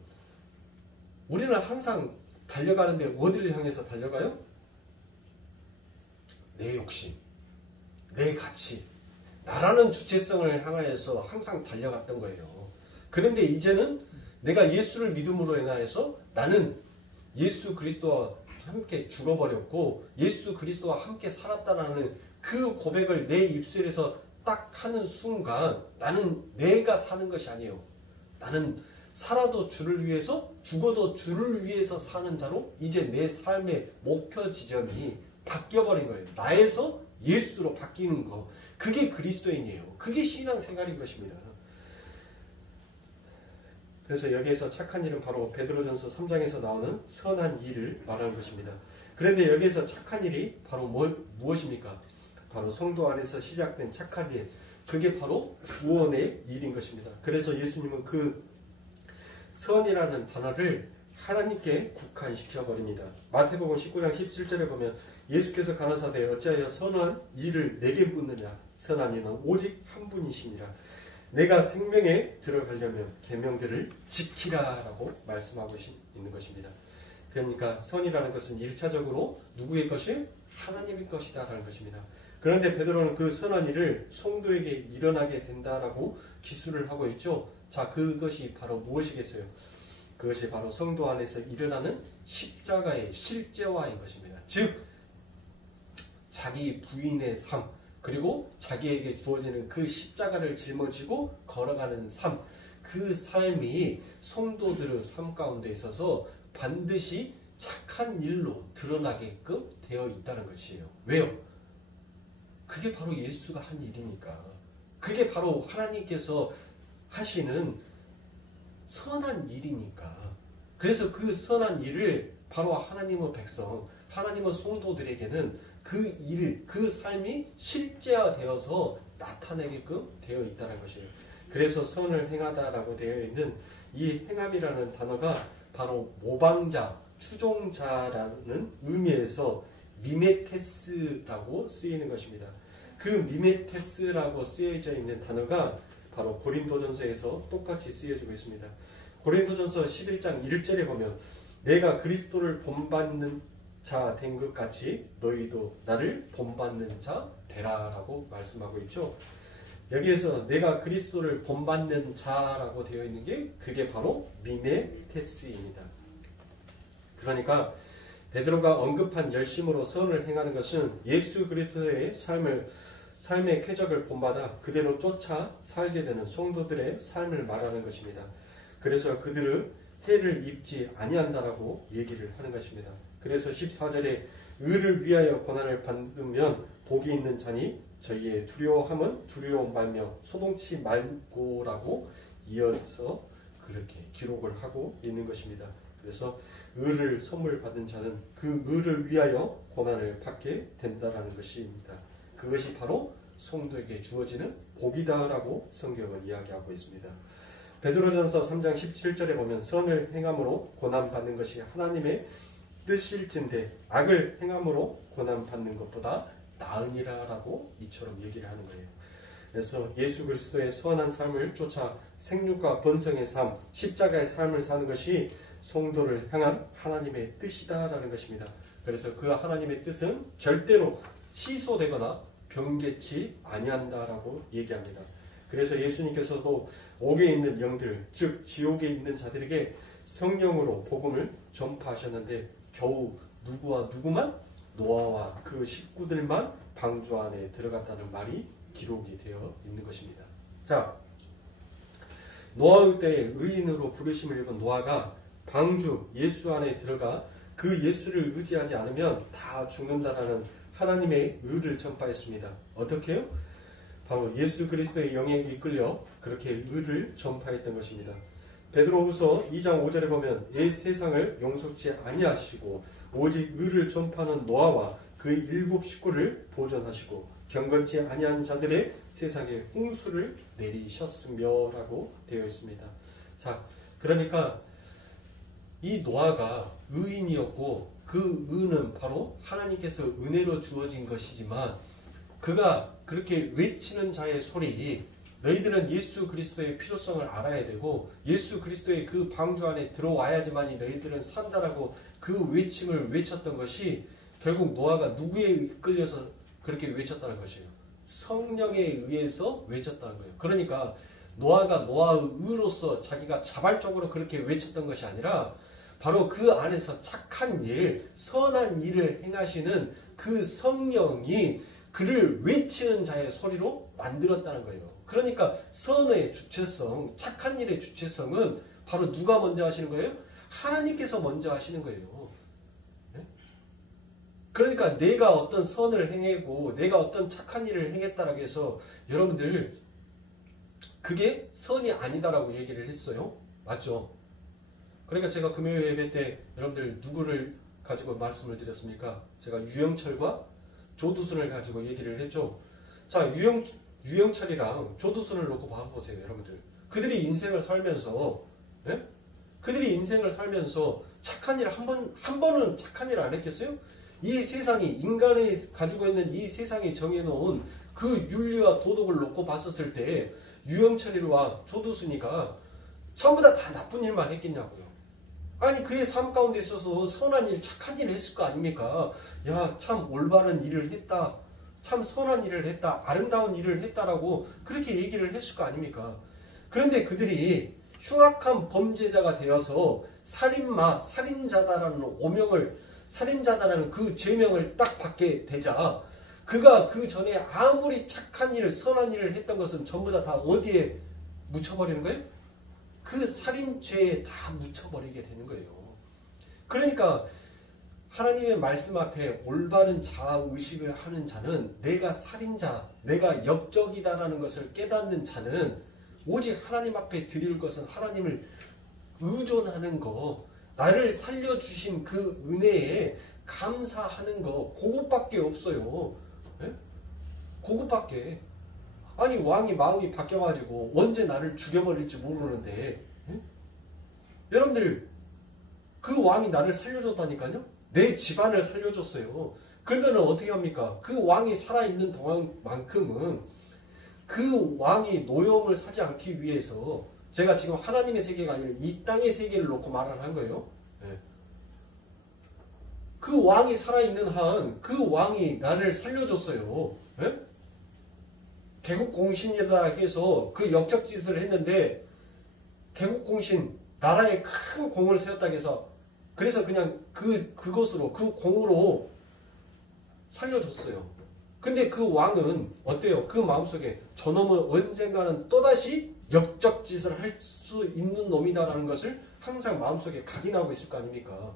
우리는 항상 달려가는데 어디를 향해서 달려가요? 내 욕심, 내 가치, 나라는 주체성을 향하여서 항상 달려갔던 거예요. 그런데 이제는 내가 예수를 믿음으로 인하여서 나는 예수 그리스도와 함께 죽어버렸고 예수 그리스도와 함께 살았다라는 그 고백을 내 입술에서 딱 하는 순간 나는 내가 사는 것이 아니에요. 나는 살아도 주를 위해서 죽어도 주를 위해서 사는 자로 이제 내 삶의 목표 지점이 바뀌어버린 거예요. 나에서 예수로 바뀌는 거. 그게 그리스도인이에요. 그게 신앙생활인 것입니다. 그래서 여기에서 착한 일은 바로 베드로전서 3장에서 나오는 선한 일을 말하는 것입니다. 그런데 여기에서 착한 일이 바로 무엇입니까? 바로 성도 안에서 시작된 착한 일. 그게 바로 구원의 일인 것입니다. 그래서 예수님은 그 선이라는 단어를 하나님께 국한시켜 버립니다. 마태복음 19장 17절에 보면 예수께서 가라사대 어찌하여 선한 일을 내게 묻느냐 선한 이는 오직 한 분이시니라. 내가 생명에 들어가려면 계명들을 지키라라고 말씀하고 있는 것입니다. 그러니까 선이라는 것은 1차적으로 누구의 것이? 하나님의 것이다 라는 것입니다. 그런데 베드로는 그 선한 일을 성도에게 일어나게 된다라고 기술을 하고 있죠. 자, 그것이 바로 무엇이겠어요? 그것이 바로 성도 안에서 일어나는 십자가의 실제화인 것입니다. 즉 자기 부인의 삶, 그리고 자기에게 주어지는 그 십자가를 짊어지고 걸어가는 삶, 그 삶이 성도들의 삶 가운데 있어서 반드시 착한 일로 드러나게끔 되어 있다는 것이에요. 왜요? 그게 바로 예수가 한 일이니까. 그게 바로 하나님께서 하시는 선한 일이니까. 그래서 그 선한 일을 바로 하나님의 백성, 하나님의 성도들에게는 그 일, 그 삶이 실제화되어서 나타내게끔 되어 있다는 것이에요. 그래서 선을 행하다라고 되어 있는 이 행함이라는 단어가 바로 모방자, 추종자라는 의미에서 미메테스라고 쓰이는 것입니다. 그 미메테스라고 쓰여져 있는 단어가 바로 고린도전서에서 똑같이 쓰여지고 있습니다. 고린도전서 11장 1절에 보면 내가 그리스도를 본받는 자 된 것 같이 너희도 나를 본받는 자 되라라고 말씀하고 있죠. 여기에서 내가 그리스도를 본받는 자라고 되어 있는 게 그게 바로 미메테스입니다. 그러니까 베드로가 언급한 열심으로 선을 행하는 것은 예수 그리스도의 삶의 쾌적을 본받아 그대로 쫓아 살게 되는 성도들의 삶을 말하는 것입니다. 그래서 그들은 해를 입지 아니한다라고 얘기를 하는 것입니다. 그래서 14절에 의를 위하여 고난을 받으면 복이 있는 자니 저희의 두려워함은 두려움 말며 소동치 말고라고 이어서 그렇게 기록을 하고 있는 것입니다. 그래서 의를 선물 받은 자는 그 의를 위하여 고난을 받게 된다라는 것입니다. 그것이 바로 성도에게 주어지는 복이다라고 성경은 이야기하고 있습니다. 베드로전서 3장 17절에 보면 선을 행함으로 고난받는 것이 하나님의 뜻일진데 악을 행함으로 고난받는 것보다 나으니라라고 이처럼 얘기를 하는 거예요. 그래서 예수 그리스도의 선한 삶을 쫓아 생육과 번성의 삶, 십자가의 삶을 사는 것이 성도를 향한 하나님의 뜻이다라는 것입니다. 그래서 그 하나님의 뜻은 절대로 취소되거나 변개치 아니한다라고 얘기합니다. 그래서 예수님께서도 옥에 있는 영들, 즉 지옥에 있는 자들에게 성령으로 복음을 전파하셨는데 겨우 누구와 누구만? 노아와 그 식구들만 방주 안에 들어갔다는 말이 기록이 되어 있는 것입니다. 자, 노아의 때에 의인으로 부르심을 입은 노아가 방주 예수 안에 들어가 그 예수를 의지하지 않으면 다 죽는다라는 하나님의 의를 전파했습니다. 어떻게요? 바로 예수 그리스도의 영에 이끌려 그렇게 의를 전파했던 것입니다. 베드로후서 2장 5절에 보면 옛 세상을 용서치 아니하시고 오직 의를 전파하는 노아와 그 일곱 식구를 보존하시고 경건치 아니한 자들의 세상에 홍수를 내리셨으며라고 되어 있습니다. 자, 그러니까 이 노아가 의인이었고 그 의는 바로 하나님께서 은혜로 주어진 것이지만 그가 그렇게 외치는 자의 소리, 너희들은 예수 그리스도의 필요성을 알아야 되고 예수 그리스도의 그 방주 안에 들어와야지만이 너희들은 산다라고 그 외침을 외쳤던 것이 결국 노아가 누구에 이끌려서 그렇게 외쳤다는 것이에요. 성령에 의해서 외쳤다는 거예요. 그러니까 노아가 노아의 의로서 자기가 자발적으로 그렇게 외쳤던 것이 아니라 바로 그 안에서 착한 일, 선한 일을 행하시는 그 성령이 그를 외치는 자의 소리로 만들었다는 거예요. 그러니까 선의 주체성, 착한 일의 주체성은 바로 누가 먼저 하시는 거예요? 하나님께서 먼저 하시는 거예요. 네? 그러니까 내가 어떤 선을 행하고 내가 어떤 착한 일을 행했다라고 해서 여러분들 그게 선이 아니다라고 얘기를 했어요. 맞죠? 그러니까 제가 금요일 예배 때 여러분들 누구를 가지고 말씀을 드렸습니까? 제가 유영철과 조두순을 가지고 얘기를 했죠. 자, 유영철이랑 조두순을 놓고 봐보세요, 여러분들. 그들이 인생을 살면서, 예? 그들이 인생을 살면서 착한 일 한 번은 착한 일 안 했겠어요? 이 세상이, 인간이 가지고 있는 이 세상이 정해놓은 그 윤리와 도덕을 놓고 봤었을 때 유영철이와 조두순이가 전부 다 나쁜 일만 했겠냐고요. 아니 그의 삶 가운데 있어서 선한 일, 착한 일을 했을 거 아닙니까? 야, 참 올바른 일을 했다. 참 선한 일을 했다. 아름다운 일을 했다라고 그렇게 얘기를 했을 거 아닙니까? 그런데 그들이 흉악한 범죄자가 되어서 살인마, 살인자다라는 오명을, 살인자다라는 그 죄명을 딱 받게 되자 그가 그 전에 아무리 착한 일을, 선한 일을 했던 것은 전부 다 어디에 묻혀버리는 거예요? 그 살인죄에 다 묻혀버리게 되는 거예요. 그러니까 하나님의 말씀 앞에 올바른 자아의식을 하는 자는 내가 살인자, 내가 역적이다라는 것을 깨닫는 자는 오직 하나님 앞에 드릴 것은 하나님을 의존하는 거, 나를 살려주신 그 은혜에 감사하는 거, 그것밖에 없어요. 네? 그것밖에. 아니 왕이 마음이 바뀌어가지고 언제 나를 죽여버릴지 모르는데 여러분들 그 왕이 나를 살려줬다니까요. 내 집안을 살려줬어요. 그러면 어떻게 합니까? 그 왕이 살아있는 동안만큼은 그 왕이 노여움을 사지 않기 위해서 제가 지금 하나님의 세계가 아니라 이 땅의 세계를 놓고 말을 한 거예요. 그 왕이 살아있는 한 그 왕이 나를 살려줬어요. 개국공신이다 해서 그 역적짓을 했는데 개국공신 나라에 큰 공을 세웠다고 해서 그래서 그냥 그것으로 그 공으로 살려줬어요. 근데 그 왕은 어때요? 그 마음속에 저놈은 언젠가는 또다시 역적짓을 할 수 있는 놈이다라는 것을 항상 마음속에 각인하고 있을 거 아닙니까?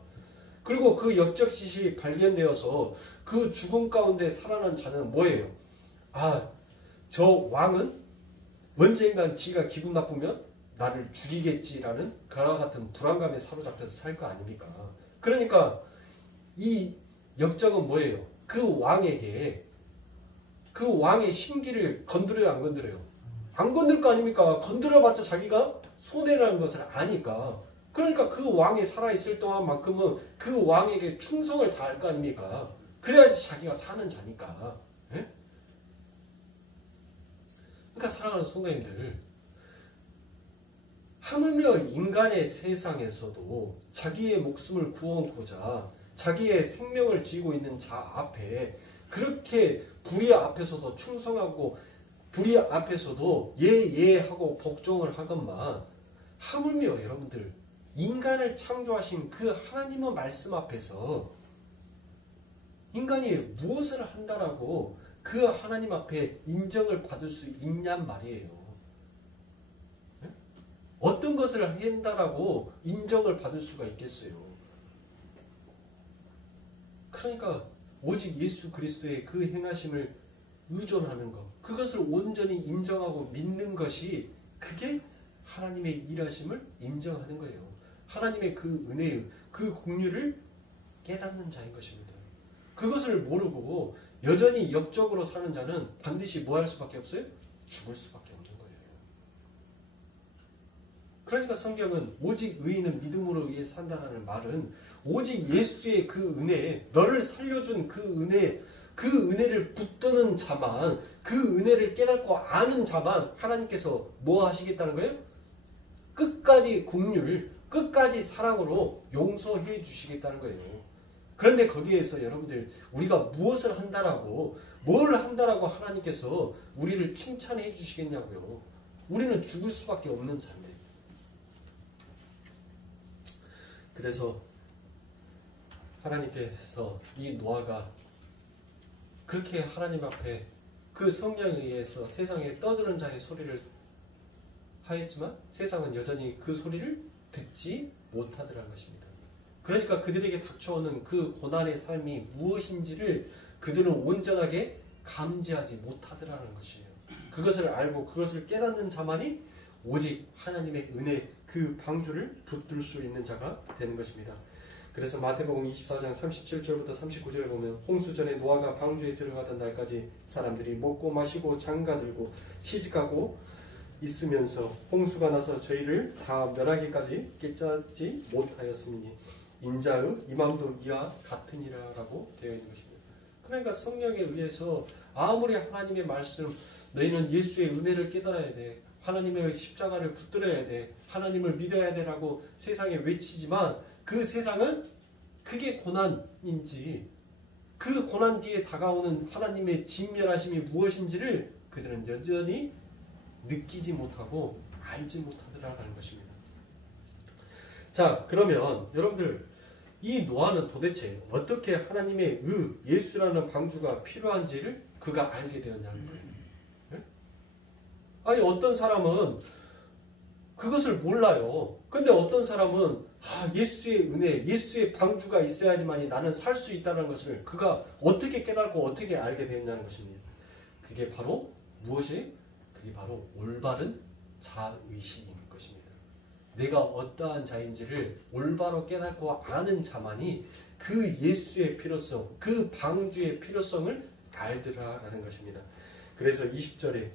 그리고 그 역적짓이 발견되어서 그 죽음 가운데 살아난 자는 뭐예요? 아, 저 왕은 언젠간 지가 기분 나쁘면 나를 죽이겠지라는 그와 같은 불안감에 사로잡혀서 살 거 아닙니까? 그러니까 이 역적은 뭐예요? 그 왕에게 그 왕의 심기를 건드려요, 안 건드려요? 안 건들 거 아닙니까? 건드려봤자 자기가 손해라는 것을 아니까. 그러니까 그 왕이 살아있을 동안만큼은 그 왕에게 충성을 다할 거 아닙니까? 그래야지 자기가 사는 자니까. 예? 그러니까 사랑하는 성도님들, 하물며 인간의 세상에서도 자기의 목숨을 구원고자 자기의 생명을 지고 있는 자 앞에 그렇게 불의 앞에서도 충성하고 불의 앞에서도 예하고 복종을 하건만 하물며 여러분들 인간을 창조하신 그 하나님의 말씀 앞에서 인간이 무엇을 한다라고 그 하나님 앞에 인정을 받을 수 있냔 말이에요. 어떤 것을 한다라고 인정을 받을 수가 있겠어요. 그러니까 오직 예수 그리스도의 그 행하심을 의존하는 것, 그것을 온전히 인정하고 믿는 것이 그게 하나님의 일하심을 인정하는 거예요. 하나님의 그 은혜의 그 긍휼을 깨닫는 자인 것입니다. 그것을 모르고 여전히 역적으로 사는 자는 반드시 뭐 할 수밖에 없어요? 죽을 수밖에 없는 거예요. 그러니까 성경은 오직 의인은 믿음으로 의해 산다라는 말은 오직 예수의 그 은혜, 너를 살려준 그 은혜, 그 은혜를 붙드는 자만, 그 은혜를 깨닫고 아는 자만 하나님께서 뭐 하시겠다는 거예요? 끝까지 긍휼, 끝까지 사랑으로 용서해 주시겠다는 거예요. 그런데 거기에서 여러분들 우리가 무엇을 한다라고, 뭘 한다라고 하나님께서 우리를 칭찬해 주시겠냐고요. 우리는 죽을 수밖에 없는 자인데. 그래서 하나님께서 이 노아가 그렇게 하나님 앞에 그 성령에 의해서 세상에 떠드는 자의 소리를 하였지만 세상은 여전히 그 소리를 듣지 못하더라는 것입니다. 그러니까 그들에게 닥쳐오는 그 고난의 삶이 무엇인지를 그들은 온전하게 감지하지 못하더라는 것이에요. 그것을 알고 그것을 깨닫는 자만이 오직 하나님의 은혜 그 방주를 붙들 수 있는 자가 되는 것입니다. 그래서 마태복음 24장 37절부터 39절에 보면 홍수 전에 노아가 방주에 들어가던 날까지 사람들이 먹고 마시고 장가들고 시집가고 있으면서 홍수가 나서 저희를 다 멸하기까지 깨닫지 못하였으니 인자의 이맘도 이와 같으니라 라고 되어 있는 것입니다. 그러니까 성령에 의해서 아무리 하나님의 말씀 너희는 예수의 은혜를 깨달아야 돼, 하나님의 십자가를 붙들어야 돼, 하나님을 믿어야 되라고 세상에 외치지만 그 세상은 그게 고난인지 그 고난 뒤에 다가오는 하나님의 진멸하심이 무엇인지를 그들은 여전히 느끼지 못하고 알지 못하더라라는 것입니다. 자, 그러면 여러분들 이 노아는 도대체 어떻게 하나님의 예수라는 방주가 필요한지를 그가 알게 되었냐는 거예요. 네? 아니 어떤 사람은 그것을 몰라요. 근데 어떤 사람은 예수의 은혜, 예수의 방주가 있어야지만이 나는 살 수 있다는 것을 그가 어떻게 깨닫고 어떻게 알게 되었냐는 것입니다. 그게 바로 무엇이? 그게 바로 올바른 자의식인 것입니다. 내가 어떠한 자인지를 올바로 깨닫고 아는 자만이 그 예수의 필요성, 그 방주의 필요성을 알더라라는 것입니다. 그래서 20절에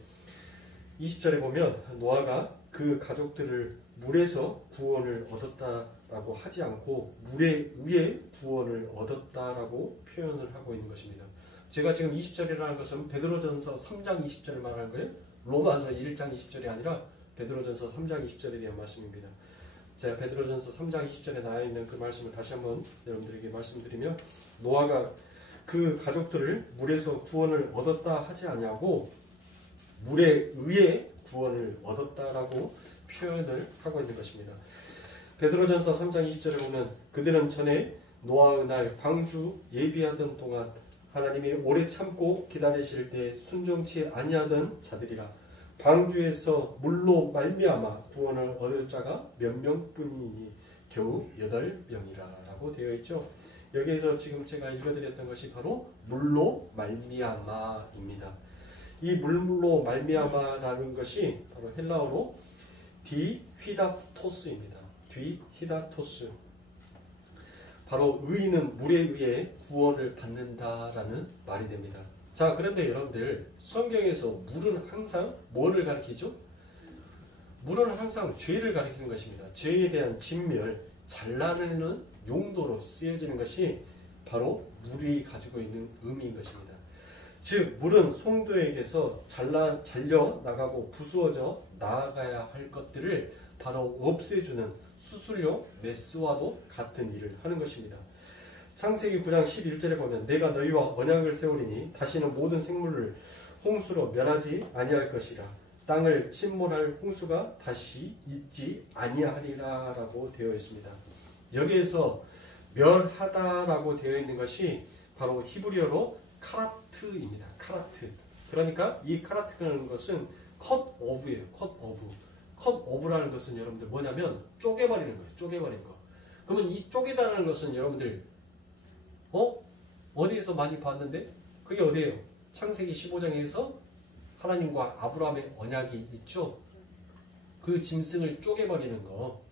보면 노아가 그 가족들을 물에서 구원을 얻었다라고 하지 않고 물에 의해 구원을 얻었다라고 표현을 하고 있는 것입니다. 제가 지금 20절이라는 것은 베드로전서 3장 20절을 말하는 거예요. 로마서 1장 20절이 아니라 베드로전서 3장 20절에 대한 말씀입니다. 제가 베드로전서 3장 20절에 나와 있는 그 말씀을 다시 한번 여러분들에게 말씀드리면 노아가 그 가족들을 물에서 구원을 얻었다 하지 아니하고 물에 의해 구원을 얻었다라고 표현을 하고 있는 것입니다. 베드로전서 3장 20절에 보면 그들은 전에 노아의 날 방주 예비하던 동안 하나님이 오래 참고 기다리실 때 순종치 아니하던 자들이라 방주에서 물로 말미암아 구원을 얻을 자가 몇 명뿐이니 겨우 8명이라 라고 되어 있죠. 여기에서 지금 제가 읽어드렸던 것이 바로 물로 말미암아입니다. 이 물로 말미암아라는 것이 바로 헬라어로 디휘다토스입니다. 디휘다토스. 바로 의인은 물에 의해 구원을 받는다라는 말이 됩니다. 자, 그런데 여러분들 성경에서 물은 항상 뭐를 가리키죠? 물은 항상 죄를 가리키는 것입니다. 죄에 대한 진멸, 잘라내는 용도로 쓰여지는 것이 바로 물이 가지고 있는 의미인 것입니다. 즉 물은 성도에게서 잘려 나가고 부수어져 나아가야 할 것들을 바로 없애주는 수술용 메스와도 같은 일을 하는 것입니다. 창세기 9장 11절에 보면 내가 너희와 언약을 세우리니 다시는 모든 생물을 홍수로 멸하지 아니할 것이라 땅을 침몰할 홍수가 다시 있지 아니하리라 라고 되어 있습니다. 여기에서 멸하다라고 되어 있는 것이 바로 히브리어로 카라트입니다. 카라트. 그러니까 이 카라트라는 것은 cut off예요. cut off. cut off라는 것은 여러분들 뭐냐면 쪼개버리는 거예요. 쪼개버리는 거. 그러면 이 쪼개다라는 것은 여러분들 어디에서 많이 봤는데 그게 어디예요? 창세기 15장에서 하나님과 아브라함의 언약이 있죠. 그 짐승을 쪼개버리는 거.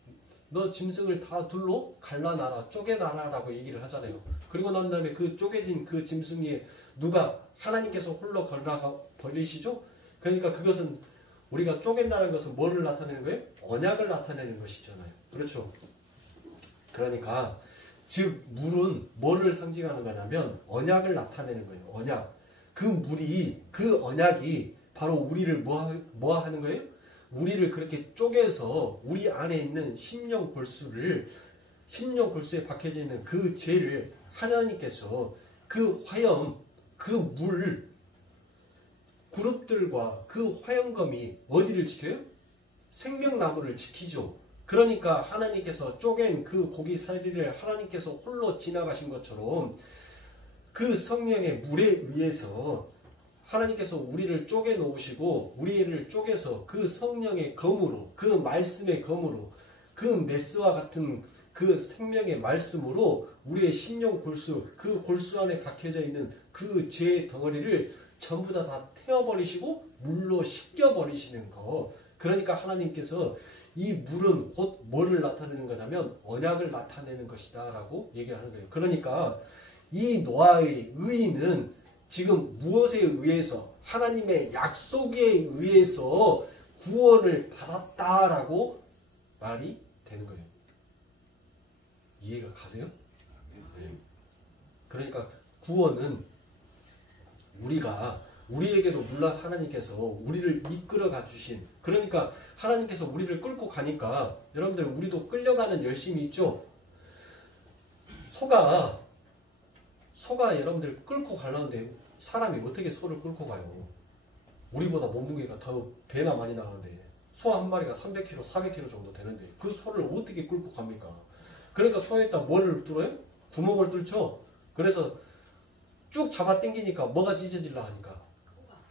너 짐승을 다 둘로 갈라놔라, 쪼개놔라라고 얘기를 하잖아요. 그리고 난 다음에 그 쪼개진 그 짐승이 누가 하나님께서 홀로 걸어가 버리시죠? 그러니까 그것은 우리가 쪼갠다는 것은 뭐를 나타내는 거예요? 언약을 나타내는 것이잖아요. 그렇죠? 그러니까 즉 물은 뭐를 상징하는 거냐면 언약을 나타내는 거예요. 언약. 그 물이, 그 언약이 바로 우리를 뭐 하는 거예요? 우리를 그렇게 쪼개서 우리 안에 있는 심령 골수에 박혀져 있는 그 죄를 하나님께서 그 화염, 그 물, 그룹들과 그 화염검이 어디를 지켜요? 생명나무를 지키죠. 그러니까 하나님께서 쪼갠 그 고기 살리를 하나님께서 홀로 지나가신 것처럼 그 성령의 물에 의해서 하나님께서 우리를 쪼개 놓으시고 우리를 쪼개서 그 성령의 검으로 그 말씀의 검으로 그 메스와 같은 그 생명의 말씀으로 우리의 심령 골수 그 골수 안에 박혀져 있는 그 죄의 덩어리를 전부 다 태워버리시고 물로 씻겨버리시는 거. 그러니까 하나님께서 이 물은 곧 뭐를 나타내는 거냐면 언약을 나타내는 것이다 라고 얘기하는 거예요. 그러니까 이 노아의 의인은 지금 무엇에 의해서 하나님의 약속에 의해서 구원을 받았다라고 말이 되는 거예요. 이해가 가세요? 네. 그러니까 구원은 우리에게도 물론 하나님께서 우리를 이끌어 가 주신, 그러니까 하나님께서 우리를 끌고 가니까 여러분들 우리도 끌려가는 열심이 있죠. 소가 여러분들 끌고 가려는데 사람이 어떻게 소를 끌고 가요? 우리보다 몸무게가 더 배나 많이 나가는데 소 한 마리가 300kg, 400kg 정도 되는데 그 소를 어떻게 끌고 갑니까? 그러니까 소에다 뭐를 뚫어요? 구멍을 뚫죠. 그래서 쭉 잡아 당기니까 뭐가 찢어질라 하니까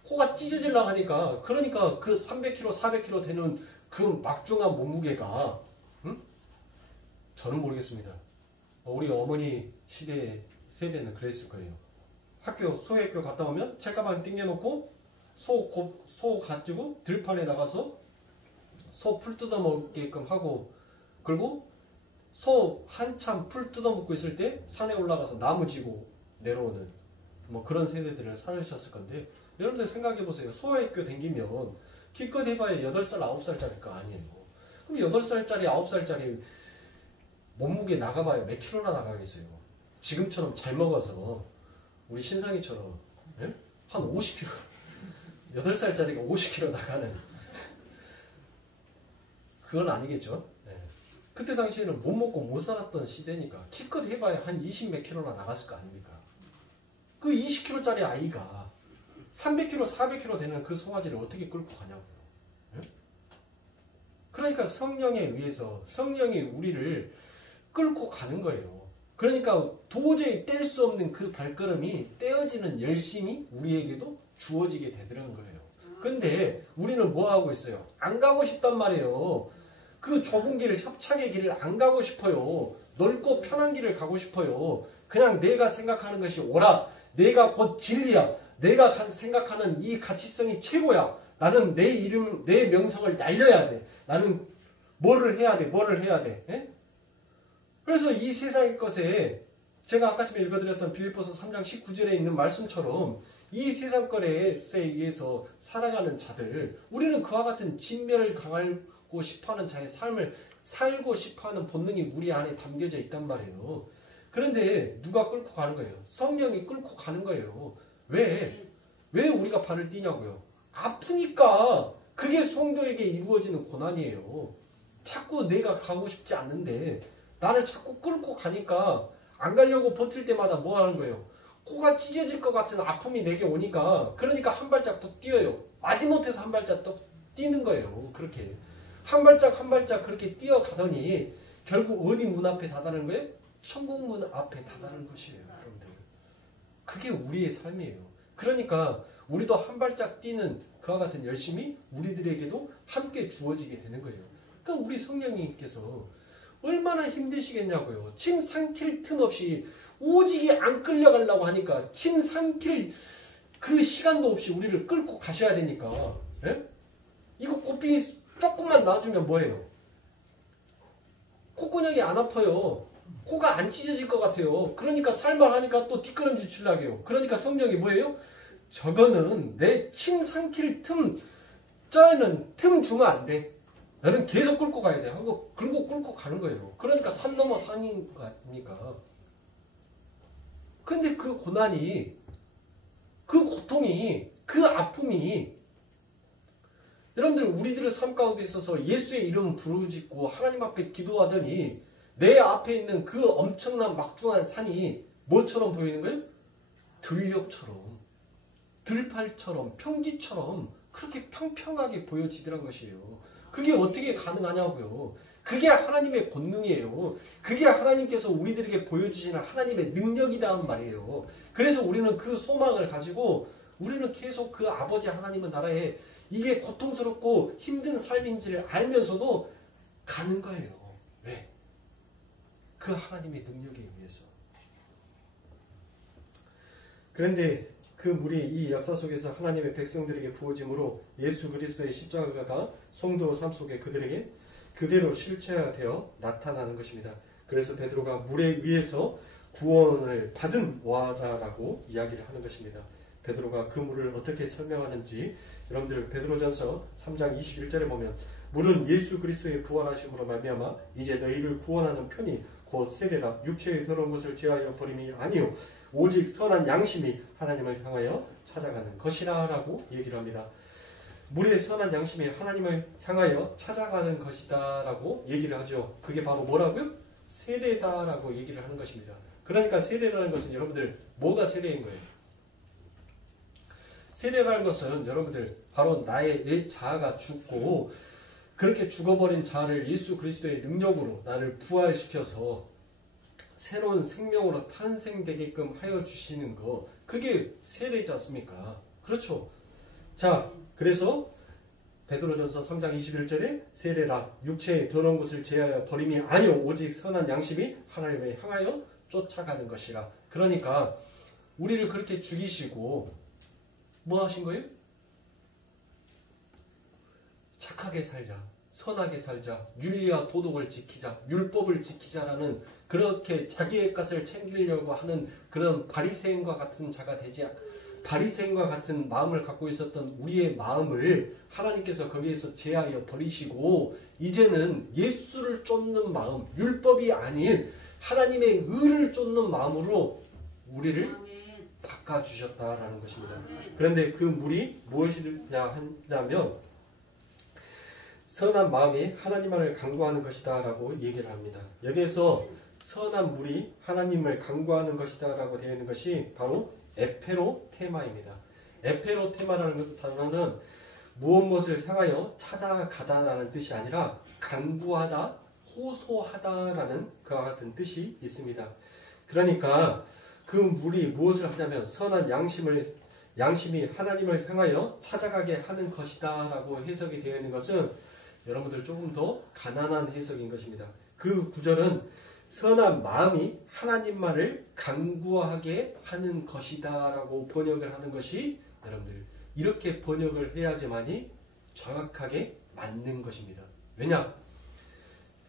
코가 찢어질라 하니까 그러니까 그 300kg, 400kg 되는 그 막중한 몸무게가 저는 모르겠습니다. 우리 어머니 세대는 그랬을 거예요. 소학교 갔다 오면 책가방 띵겨놓고 소 가지고 들판에 나가서 소 풀 뜯어먹게끔 하고, 그리고 소 한참 풀 뜯어먹고 있을 때 산에 올라가서 나무 지고 내려오는 뭐 그런 세대들을 살으셨을 건데, 여러분들 생각해 보세요. 소학교 다니면 기껏 해봐야 8살, 9살짜리 거 아니에요. 그럼 8살짜리, 9살짜리 몸무게 나가봐야 몇 킬로나 나가겠어요. 지금처럼 잘 먹어서 우리 신상이처럼 예? 한 50kg 8살짜리가 50kg 나가는 그건 아니겠죠. 예. 그때 당시에는 못 먹고 못 살았던 시대니까 기껏 해봐야 한 20 몇 킬로나 나갔을 거 아닙니까? 그 20kg짜리 아이가 300kg, 400kg 되는 그 송아지를 어떻게 끌고 가냐고요. 예? 그러니까 성령에 의해서 성령이 우리를 끌고 가는 거예요. 그러니까 도저히 뗄 수 없는 그 발걸음이 떼어지는 열심이 우리에게도 주어지게 되더라는 거예요. 근데 우리는 뭐 하고 있어요? 안 가고 싶단 말이에요. 그 좁은 길을, 협착의 길을 안 가고 싶어요. 넓고 편한 길을 가고 싶어요. 그냥 내가 생각하는 것이 옳아. 내가 곧 진리야. 내가 생각하는 이 가치성이 최고야. 나는 내 이름, 내 명성을 날려야 돼. 나는 뭐를 해야 돼. 에? 그래서 이 세상의 것에 제가 아까 전에 읽어드렸던 빌립보서 3장 19절에 있는 말씀처럼 이 세상 것에 의해서 살아가는 자들, 우리는 그와 같은 진멸을 당하고 싶어하는 자의 삶을 살고 싶어하는 본능이 우리 안에 담겨져 있단 말이에요. 그런데 누가 끌고 가는 거예요? 성령이 끌고 가는 거예요. 왜 우리가 발을 띄냐고요? 아프니까. 그게 성도에게 이루어지는 고난이에요. 자꾸 내가 가고 싶지 않은데 나를 자꾸 끌고 가니까 안 가려고 버틸 때마다 뭐 하는 거예요? 코가 찢어질 것 같은 아픔이 내게 오니까, 그러니까 한 발짝 더 뛰어요. 마지못해서 한 발짝 더 뛰는 거예요. 그렇게 한 발짝 그렇게 뛰어가더니 결국 어디 문 앞에 다다르는 거예요? 천국 문 앞에 다다르는 것이에요. 여러분들, 그게 우리의 삶이에요. 그러니까 우리도 한 발짝 뛰는 그와 같은 열심이 우리들에게도 함께 주어지게 되는 거예요. 그러니까 우리 성령님께서 얼마나 힘드시겠냐고요. 침 삼킬 틈 없이 오직이 안 끌려가려고 하니까 침 삼킬 그 시간도 없이 우리를 끌고 가셔야 되니까. 예? 이거 코피 조금만 놔주면 뭐예요? 콧구녕이 안 아파요. 코가 안 찢어질 것 같아요. 그러니까 살만하니까 또 뒷걸음질 치려고 해요. 그러니까 성령이 뭐예요? 저거는 내 침 삼킬 틈, 저는 틈 주면 안 돼. 나는 계속 끌고 가야 돼 하고 그리고 끌고 가는 거예요. 그러니까 산 넘어 산인 거 아닙니까? 근데 그 고난이, 그 고통이, 그 아픔이 여러분들 우리들의 삶 가운데 있어서 예수의 이름 부르짖고 하나님 앞에 기도하더니 내 앞에 있는 그 엄청난 막중한 산이 뭐처럼 보이는 거예요? 들녘처럼, 들팔처럼, 평지처럼 그렇게 평평하게 보여지더란 것이에요. 그게 어떻게 가능하냐고요. 그게 하나님의 권능이에요. 그게 하나님께서 우리들에게 보여주시는 하나님의 능력이란 말이에요. 그래서 우리는 그 소망을 가지고 우리는 계속 그 아버지 하나님의 나라에 이게 고통스럽고 힘든 삶인지를 알면서도 가는 거예요. 왜? 그 하나님의 능력에 의해서. 그런데 그 물이 이 역사 속에서 하나님의 백성들에게 부어짐으로 예수 그리스도의 십자가가 성도 삶 속에 그들에게 그대로 실체화되어 나타나는 것입니다. 그래서 베드로가 물에 의해서 구원을 받은 와라라고 이야기를 하는 것입니다. 베드로가 그 물을 어떻게 설명하는지 여러분들 베드로전서 3장 21절에 보면 물은 예수 그리스도의 부활하심으로 말미암아 이제 너희를 구원하는 편이 곧 세례라 육체의 더러운 것을 제하여 버림이 아니요 오직 선한 양심이 하나님을 향하여 찾아가는 것이라 라고 얘기를 합니다. 물의 선한 양심이 하나님을 향하여 찾아가는 것이다 라고 얘기를 하죠. 그게 바로 뭐라고요? 세례다 라고 얘기를 하는 것입니다. 그러니까 세례라는 것은 여러분들 뭐가 세례인 거예요? 세례라는 것은 여러분들 바로 나의 옛 자아가 죽고 그렇게 죽어버린 자아를 예수 그리스도의 능력으로 나를 부활시켜서 새로운 생명으로 탄생되게끔 하여 주시는 거, 그게 세례지 않습니까? 그렇죠. 자, 그래서 베드로전서 3장 21절에 세례라 육체의 더러운 것을 제하여 버림이 아니요 오직 선한 양심이 하나님을 향하여 쫓아가는 것이라. 그러니까 우리를 그렇게 죽이시고 뭐 하신 거예요? 착하게 살자, 선하게 살자, 윤리와 도덕을 지키자, 율법을 지키자라는 그렇게 자기의 것을 챙기려고 하는 그런 바리새인과 같은 자가 되지, 바리새인과 같은 마음을 갖고 있었던 우리의 마음을 하나님께서 거기에서 제하여 버리시고 이제는 예수를 쫓는 마음, 율법이 아닌 하나님의 의를 쫓는 마음으로 우리를 바꿔주셨다라는 것입니다. 그런데 그 물이 무엇이냐 하냐면 선한 마음이 하나님을 간구하는 것이다 라고 얘기를 합니다. 여기에서 선한 물이 하나님을 간구하는 것이다 라고 되어 있는 것이 바로 에페로테마입니다. 에페로테마라는 단어는 무엇을 향하여 찾아가다라는 뜻이 아니라 간구하다, 호소하다라는 그와 같은 뜻이 있습니다. 그러니까 그 물이 무엇을 하냐면 선한 양심이 하나님을 향하여 찾아가게 하는 것이다 라고 해석이 되어 있는 것은 여러분들 조금 더 가난한 해석인 것입니다. 그 구절은 선한 마음이 하나님만을 간구하게 하는 것이다 라고 번역을 하는 것이 여러분들 이렇게 번역을 해야지만이 정확하게 맞는 것입니다. 왜냐?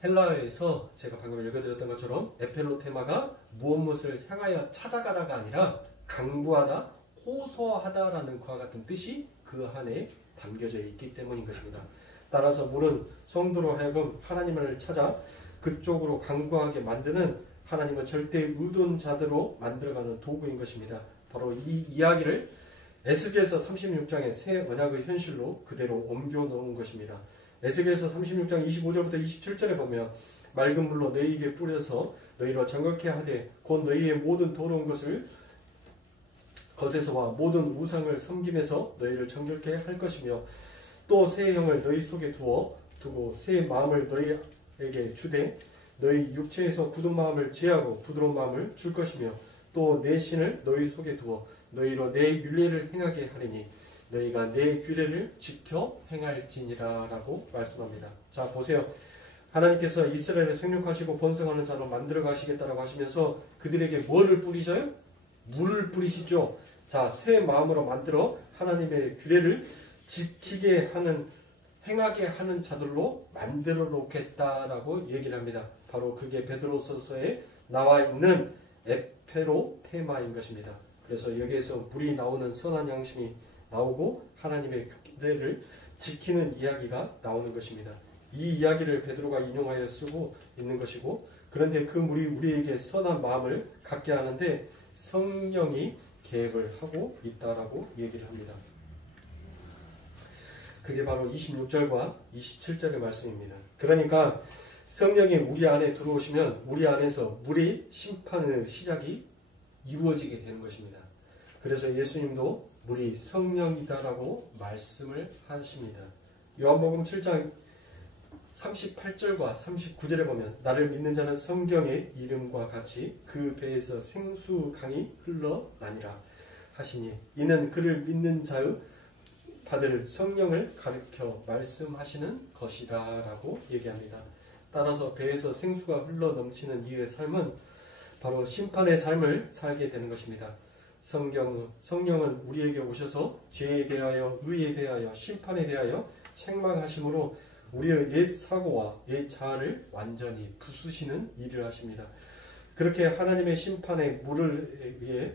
헬라어에서 제가 방금 읽어드렸던 것처럼 에페로테마가 무엇을 향하여 찾아가다가 아니라 간구하다, 호소하다라는 그와 같은 뜻이 그 안에 담겨져 있기 때문인 것입니다. 따라서 물은 성도로 하여금 하나님을 찾아 그쪽으로 간구하게 만드는 하나님은 절대 의존자들로 만들어가는 도구인 것입니다. 바로 이 이야기를 에스겔서 36장의 새 언약의 현실로 그대로 옮겨 놓은 것입니다. 에스겔서 36장 25절부터 27절에 보면 맑은 물로 너희에게 뿌려서 너희로 정결케 하되 곧 너희의 모든 더러운 것에서와 모든 우상을 섬김에서 너희를 정결케 할 것이며 또 새 영을 너희 속에 두고 새 마음을 너희에게 주되 너희 육체에서 굳은 마음을 제하고 부드러운 마음을 줄 것이며 또 내 신을 너희 속에 두어 너희로 내 율례를 행하게 하리니 너희가 내 규례를 지켜 행할지니라 라고 말씀합니다. 자 보세요. 하나님께서 이스라엘을 생육하시고 번성하는 자로 만들어 가시겠다라고 하시면서 그들에게 뭐를 뿌리셔요? 물을 뿌리시죠. 자, 새 마음으로 만들어 하나님의 규례를 지키게 하는, 행하게 하는 자들로 만들어 놓겠다라고 얘기를 합니다. 바로 그게 베드로서서에 나와 있는 에페로테마인 것입니다. 그래서 여기에서 물이 나오는 선한 양심이 나오고 하나님의 규례를 지키는 이야기가 나오는 것입니다. 이 이야기를 베드로가 인용하여 쓰고 있는 것이고, 그런데 그 물이 우리에게 선한 마음을 갖게 하는데 성령이 계획을 하고 있다라고 얘기를 합니다. 그게 바로 26절과 27절의 말씀입니다. 그러니까 성령이 우리 안에 들어오시면 우리 안에서 물이 심판의 시작이 이루어지게 되는 것입니다. 그래서 예수님도 물이 성령이다라고 말씀을 하십니다. 요한복음 7장 38절과 39절에 보면 나를 믿는 자는 성경의 이름과 같이 그 배에서 생수강이 흘러나니라 하시니 이는 그를 믿는 자의 받을 성령을 가르쳐 말씀하시는 것이라 라고 얘기합니다. 따라서 배에서 생수가 흘러넘치는 이의 삶은 바로 심판의 삶을 살게 되는 것입니다. 성령은 우리에게 오셔서 죄에 대하여 의에 대하여 심판에 대하여 책망하심으로 우리의 옛 사고와 옛 자아를 완전히 부수시는 일을 하십니다. 그렇게 하나님의 심판의 물을 위해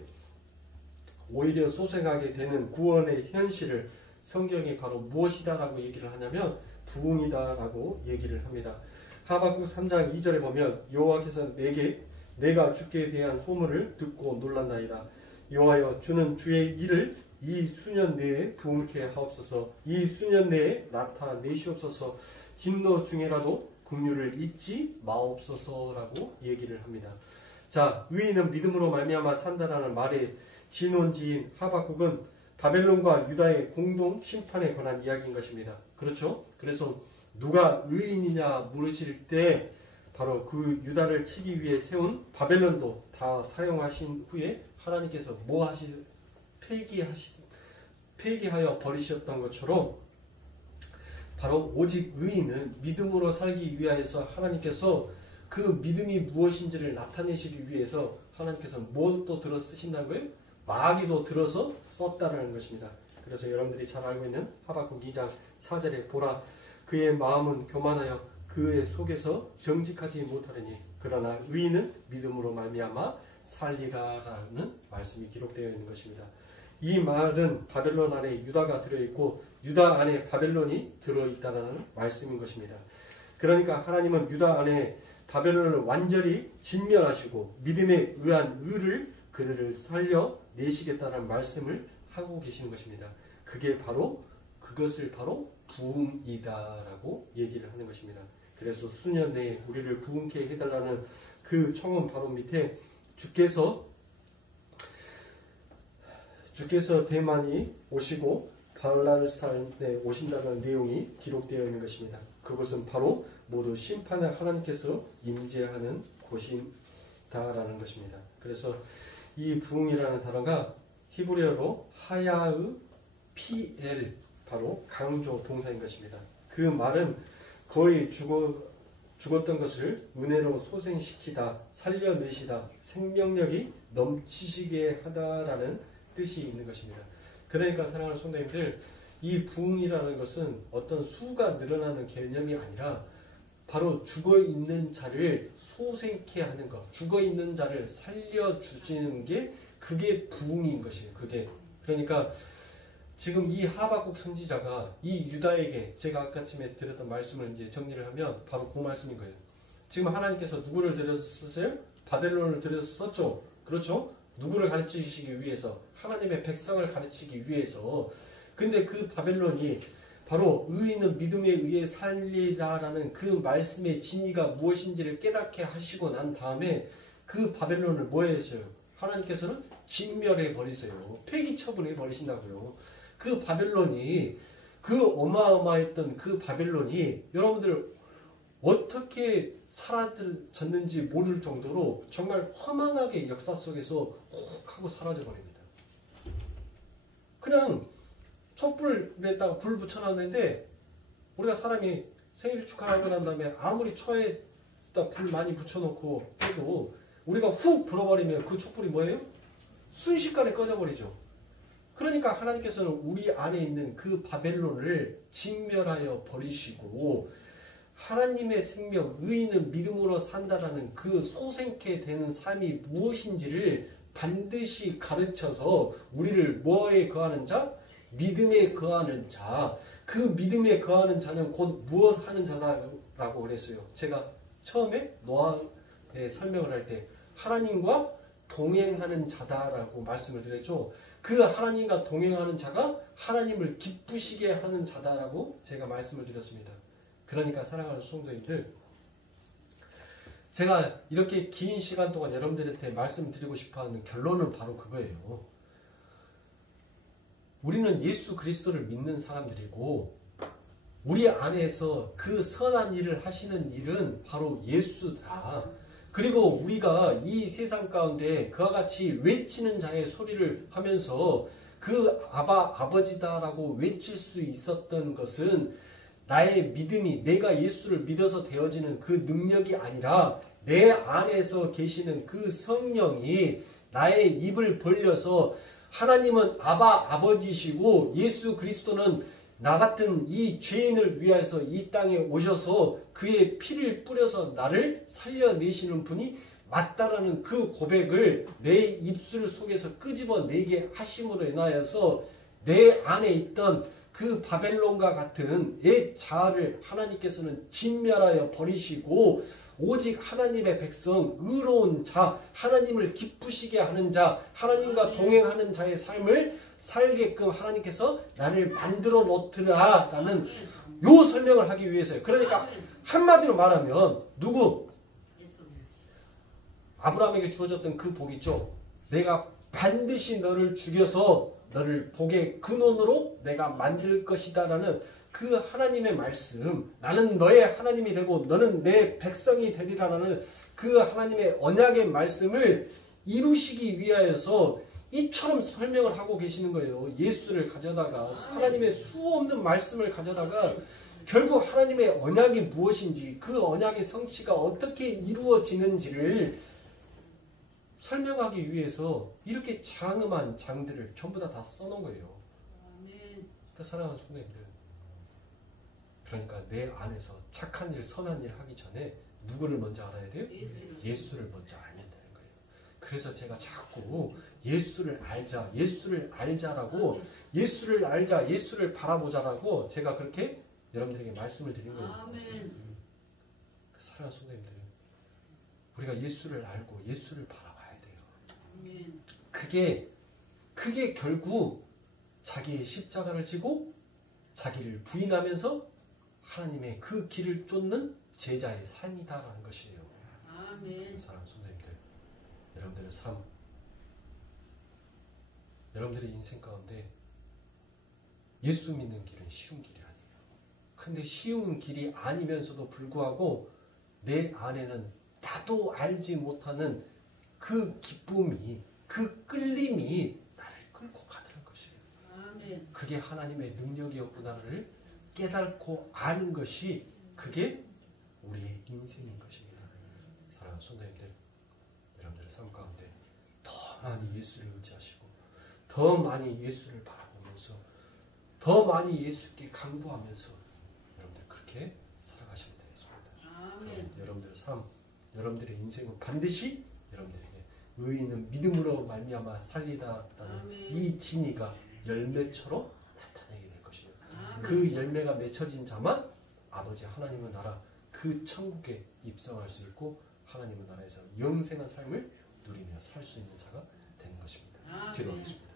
오히려 소생하게 되는 구원의 현실을 성경이 바로 무엇이다라고 얘기를 하냐면 부흥이다라고 얘기를 합니다. 하박국 3장 2절에 보면 여호와께서 내가 주께 대한 소문을 듣고 놀랐나이다. 여호와여 주는 주의 일을 이 수년 내에 부흥케 하옵소서. 이 수년 내에 나타내시옵소서. 진노 중에라도 긍휼을 잊지 마옵소서라고 얘기를 합니다. 자, 의인은 믿음으로 말미암아 산다라는 말의 진원지인 하박국은 바벨론과 유다의 공동 심판에 관한 이야기인 것입니다. 그렇죠? 그래서 누가 의인이냐 물으실 때 바로 그 유다를 치기 위해 세운 바벨론도 다 사용하신 후에 하나님께서 폐기하여 버리셨던 것처럼 바로 오직 의인은 믿음으로 살기 위하여서 하나님께서 그 믿음이 무엇인지를 나타내시기 위해서 하나님께서 뭐 또 들어 쓰신다고요? 마귀도 들어서 썼다는 것입니다. 그래서 여러분들이 잘 알고 있는 하박국 2장 4절에 보라 그의 마음은 교만하여 그의 속에서 정직하지 못하리니 그러나 의인은 믿음으로 말미암아 살리라라는 말씀이 기록되어 있는 것입니다. 이 말은 바벨론 안에 유다가 들어있고 유다 안에 바벨론이 들어있다는 말씀인 것입니다. 그러니까 하나님은 유다 안에 바벨론을 완전히 진멸하시고 믿음에 의한 의를 그들을 살려내시겠다는 말씀을 하고 계시는 것입니다. 그것을 바로 부흥이다라고 얘기를 하는 것입니다. 그래서 수년 내에 우리를 부흥케 해달라는 그 청원 바로 밑에 주께서 대만이 오시고 발랄산에 오신다는 내용이 기록되어 있는 것입니다. 그것은 바로 모두 심판을 하나님께서 임재하는 곳이다라는 것입니다. 그래서 이 부흥이라는 단어가 히브리어로 하야의 PL 바로 강조 동사인 것입니다. 그 말은 거의 죽었던 것을 은혜로 소생시키다, 살려내시다, 생명력이 넘치시게 하다라는 뜻이 있는 것입니다. 그러니까 사랑하는 성도님들, 이 부흥이라는 것은 어떤 수가 늘어나는 개념이 아니라 바로 죽어있는 자를 소생케 하는 것, 죽어있는 자를 살려주시는 게 그게 부흥인 것이에요. 그러니까 지금 이 하박국 선지자가 이 유다에게 제가 아까쯤에 드렸던 말씀을 이제 정리를 하면 바로 그 말씀인 거예요. 지금 하나님께서 누구를 들여서 쓰세요? 바벨론을 들여서 썼죠. 그렇죠? 누구를 가르치시기 위해서? 하나님의 백성을 가르치기 위해서. 근데 그 바벨론이 바로 의인은 믿음에 의해 살리라라는 그 말씀의 진리가 무엇인지를 깨닫게 하시고 난 다음에 그 바벨론을 뭐 했어요? 하나님께서는 진멸해 버리세요. 폐기 처분해 버리신다고요. 그 바벨론이, 그 어마어마했던 그 바벨론이 여러분들 어떻게 사라졌는지 모를 정도로 정말 허망하게 역사 속에서 훅 하고 사라져 버립니다. 그냥 촛불에다가 불 붙여놨는데 우리가 사람이 생일 축하하고 난 다음에 아무리 처에다 불 많이 붙여놓고 해도 우리가 훅 불어버리면 그 촛불이 뭐예요? 순식간에 꺼져버리죠. 그러니까 하나님께서는 우리 안에 있는 그 바벨론을 진멸하여 버리시고 하나님의 생명, 의인은 믿음으로 산다라는 그 소생케 되는 삶이 무엇인지를 반드시 가르쳐서 우리를 뭐에 거하는 자? 믿음에 거하는 자. 그 믿음에 거하는 자는 곧 무엇 하는 자다라고 그랬어요. 제가 처음에 노아의 설명을 할 때 하나님과 동행하는 자다라고 말씀을 드렸죠. 그 하나님과 동행하는 자가 하나님을 기쁘시게 하는 자다라고 제가 말씀을 드렸습니다. 그러니까 사랑하는 성도님들, 제가 이렇게 긴 시간 동안 여러분들한테 말씀드리고 싶어하는 결론은 바로 그거예요. 우리는 예수 그리스도를 믿는 사람들이고 우리 안에서 그 선한 일을 하시는 일은 바로 예수다. 그리고 우리가 이 세상 가운데 그와 같이 외치는 자의 소리를 하면서 그 아버지다라고 외칠 수 있었던 것은 나의 믿음이 내가 예수를 믿어서 되어지는 그 능력이 아니라 내 안에서 계시는 그 성령이 나의 입을 벌려서 하나님은 아버지시고 예수 그리스도는 나 같은 이 죄인을 위하여서 이 땅에 오셔서 그의 피를 뿌려서 나를 살려내시는 분이 맞다라는 그 고백을 내 입술 속에서 끄집어내게 하심으로 인하여서 내 안에 있던 그 바벨론과 같은 내 자아를 하나님께서는 진멸하여 버리시고 오직 하나님의 백성, 의로운 자, 하나님을 기쁘시게 하는 자, 하나님과 동행하는 자의 삶을 살게끔 하나님께서 나를 만들어 놓더라라는 요 설명을 하기 위해서요. 그러니까 한마디로 말하면 누구? 아브라함에게 주어졌던 그 복이 있죠. 내가 반드시 너를 죽여서 너를 복의 근원으로 내가 만들 것이다라는 그 하나님의 말씀, 나는 너의 하나님이 되고 너는 내 백성이 되리라는 그 하나님의 언약의 말씀을 이루시기 위하여서 이처럼 설명을 하고 계시는 거예요. 예수를 가져다가 하나님의 수없는 말씀을 가져다가 결국 하나님의 언약이 무엇인지 그 언약의 성취가 어떻게 이루어지는지를 설명하기 위해서 이렇게 장엄한 장들을 전부 다 써놓은 거예요. 그러니까 사랑하는 성도님들, 그러니까 내 안에서 착한 일, 선한 일 하기 전에 누구를 먼저 알아야 돼요? 예수를 먼저 알면 되는 거예요. 그래서 제가 자꾸 예수를 알자, 예수를 알자라고, 예수를 알자, 예수를 바라보자라고 제가 그렇게 여러분들에게 말씀을 드린 거예요. 사랑하는 성도님들, 우리가 예수를 알고 예수를 바라봐야 돼요. 그게 결국 자기의 십자가를 지고 자기를 부인하면서 하나님의 그 길을 쫓는 제자의 삶이다라는 것이에요. 사랑하는 성도님들, 여러분들의 삶, 여러분들의 인생 가운데 예수 믿는 길은 쉬운 길이 아니에요. 근데 쉬운 길이 아니면서도 불구하고 내 안에는 나도 알지 못하는 그 기쁨이, 그 끌림이 나를 끌고 가더라는 것이에요. 그게 하나님의 능력이었구나를 깨닫고 아는 것이 그게 우리의 인생인 것입니다. 사랑하는 성도님들, 여러분들의 삶 가운데 더 많이 예수를 의지하시고 더 많이 예수를 바라보면서 더 많이 예수께 간구하면서 여러분들 그렇게 살아가시면 되겠습니다. 여러분들의 삶, 여러분들의 인생은 반드시 여러분들에게 의인은 믿음으로 말미암아 살리다라는 이 진리가 열매처럼 나타나게 될 것입니다. 그 열매가 맺혀진 자만 아버지 하나님의 나라 그 천국에 입성할 수 있고 하나님의 나라에서 영생한 삶을 누리며 살 수 있는 자가 되는 것입니다. 기도하겠습니다.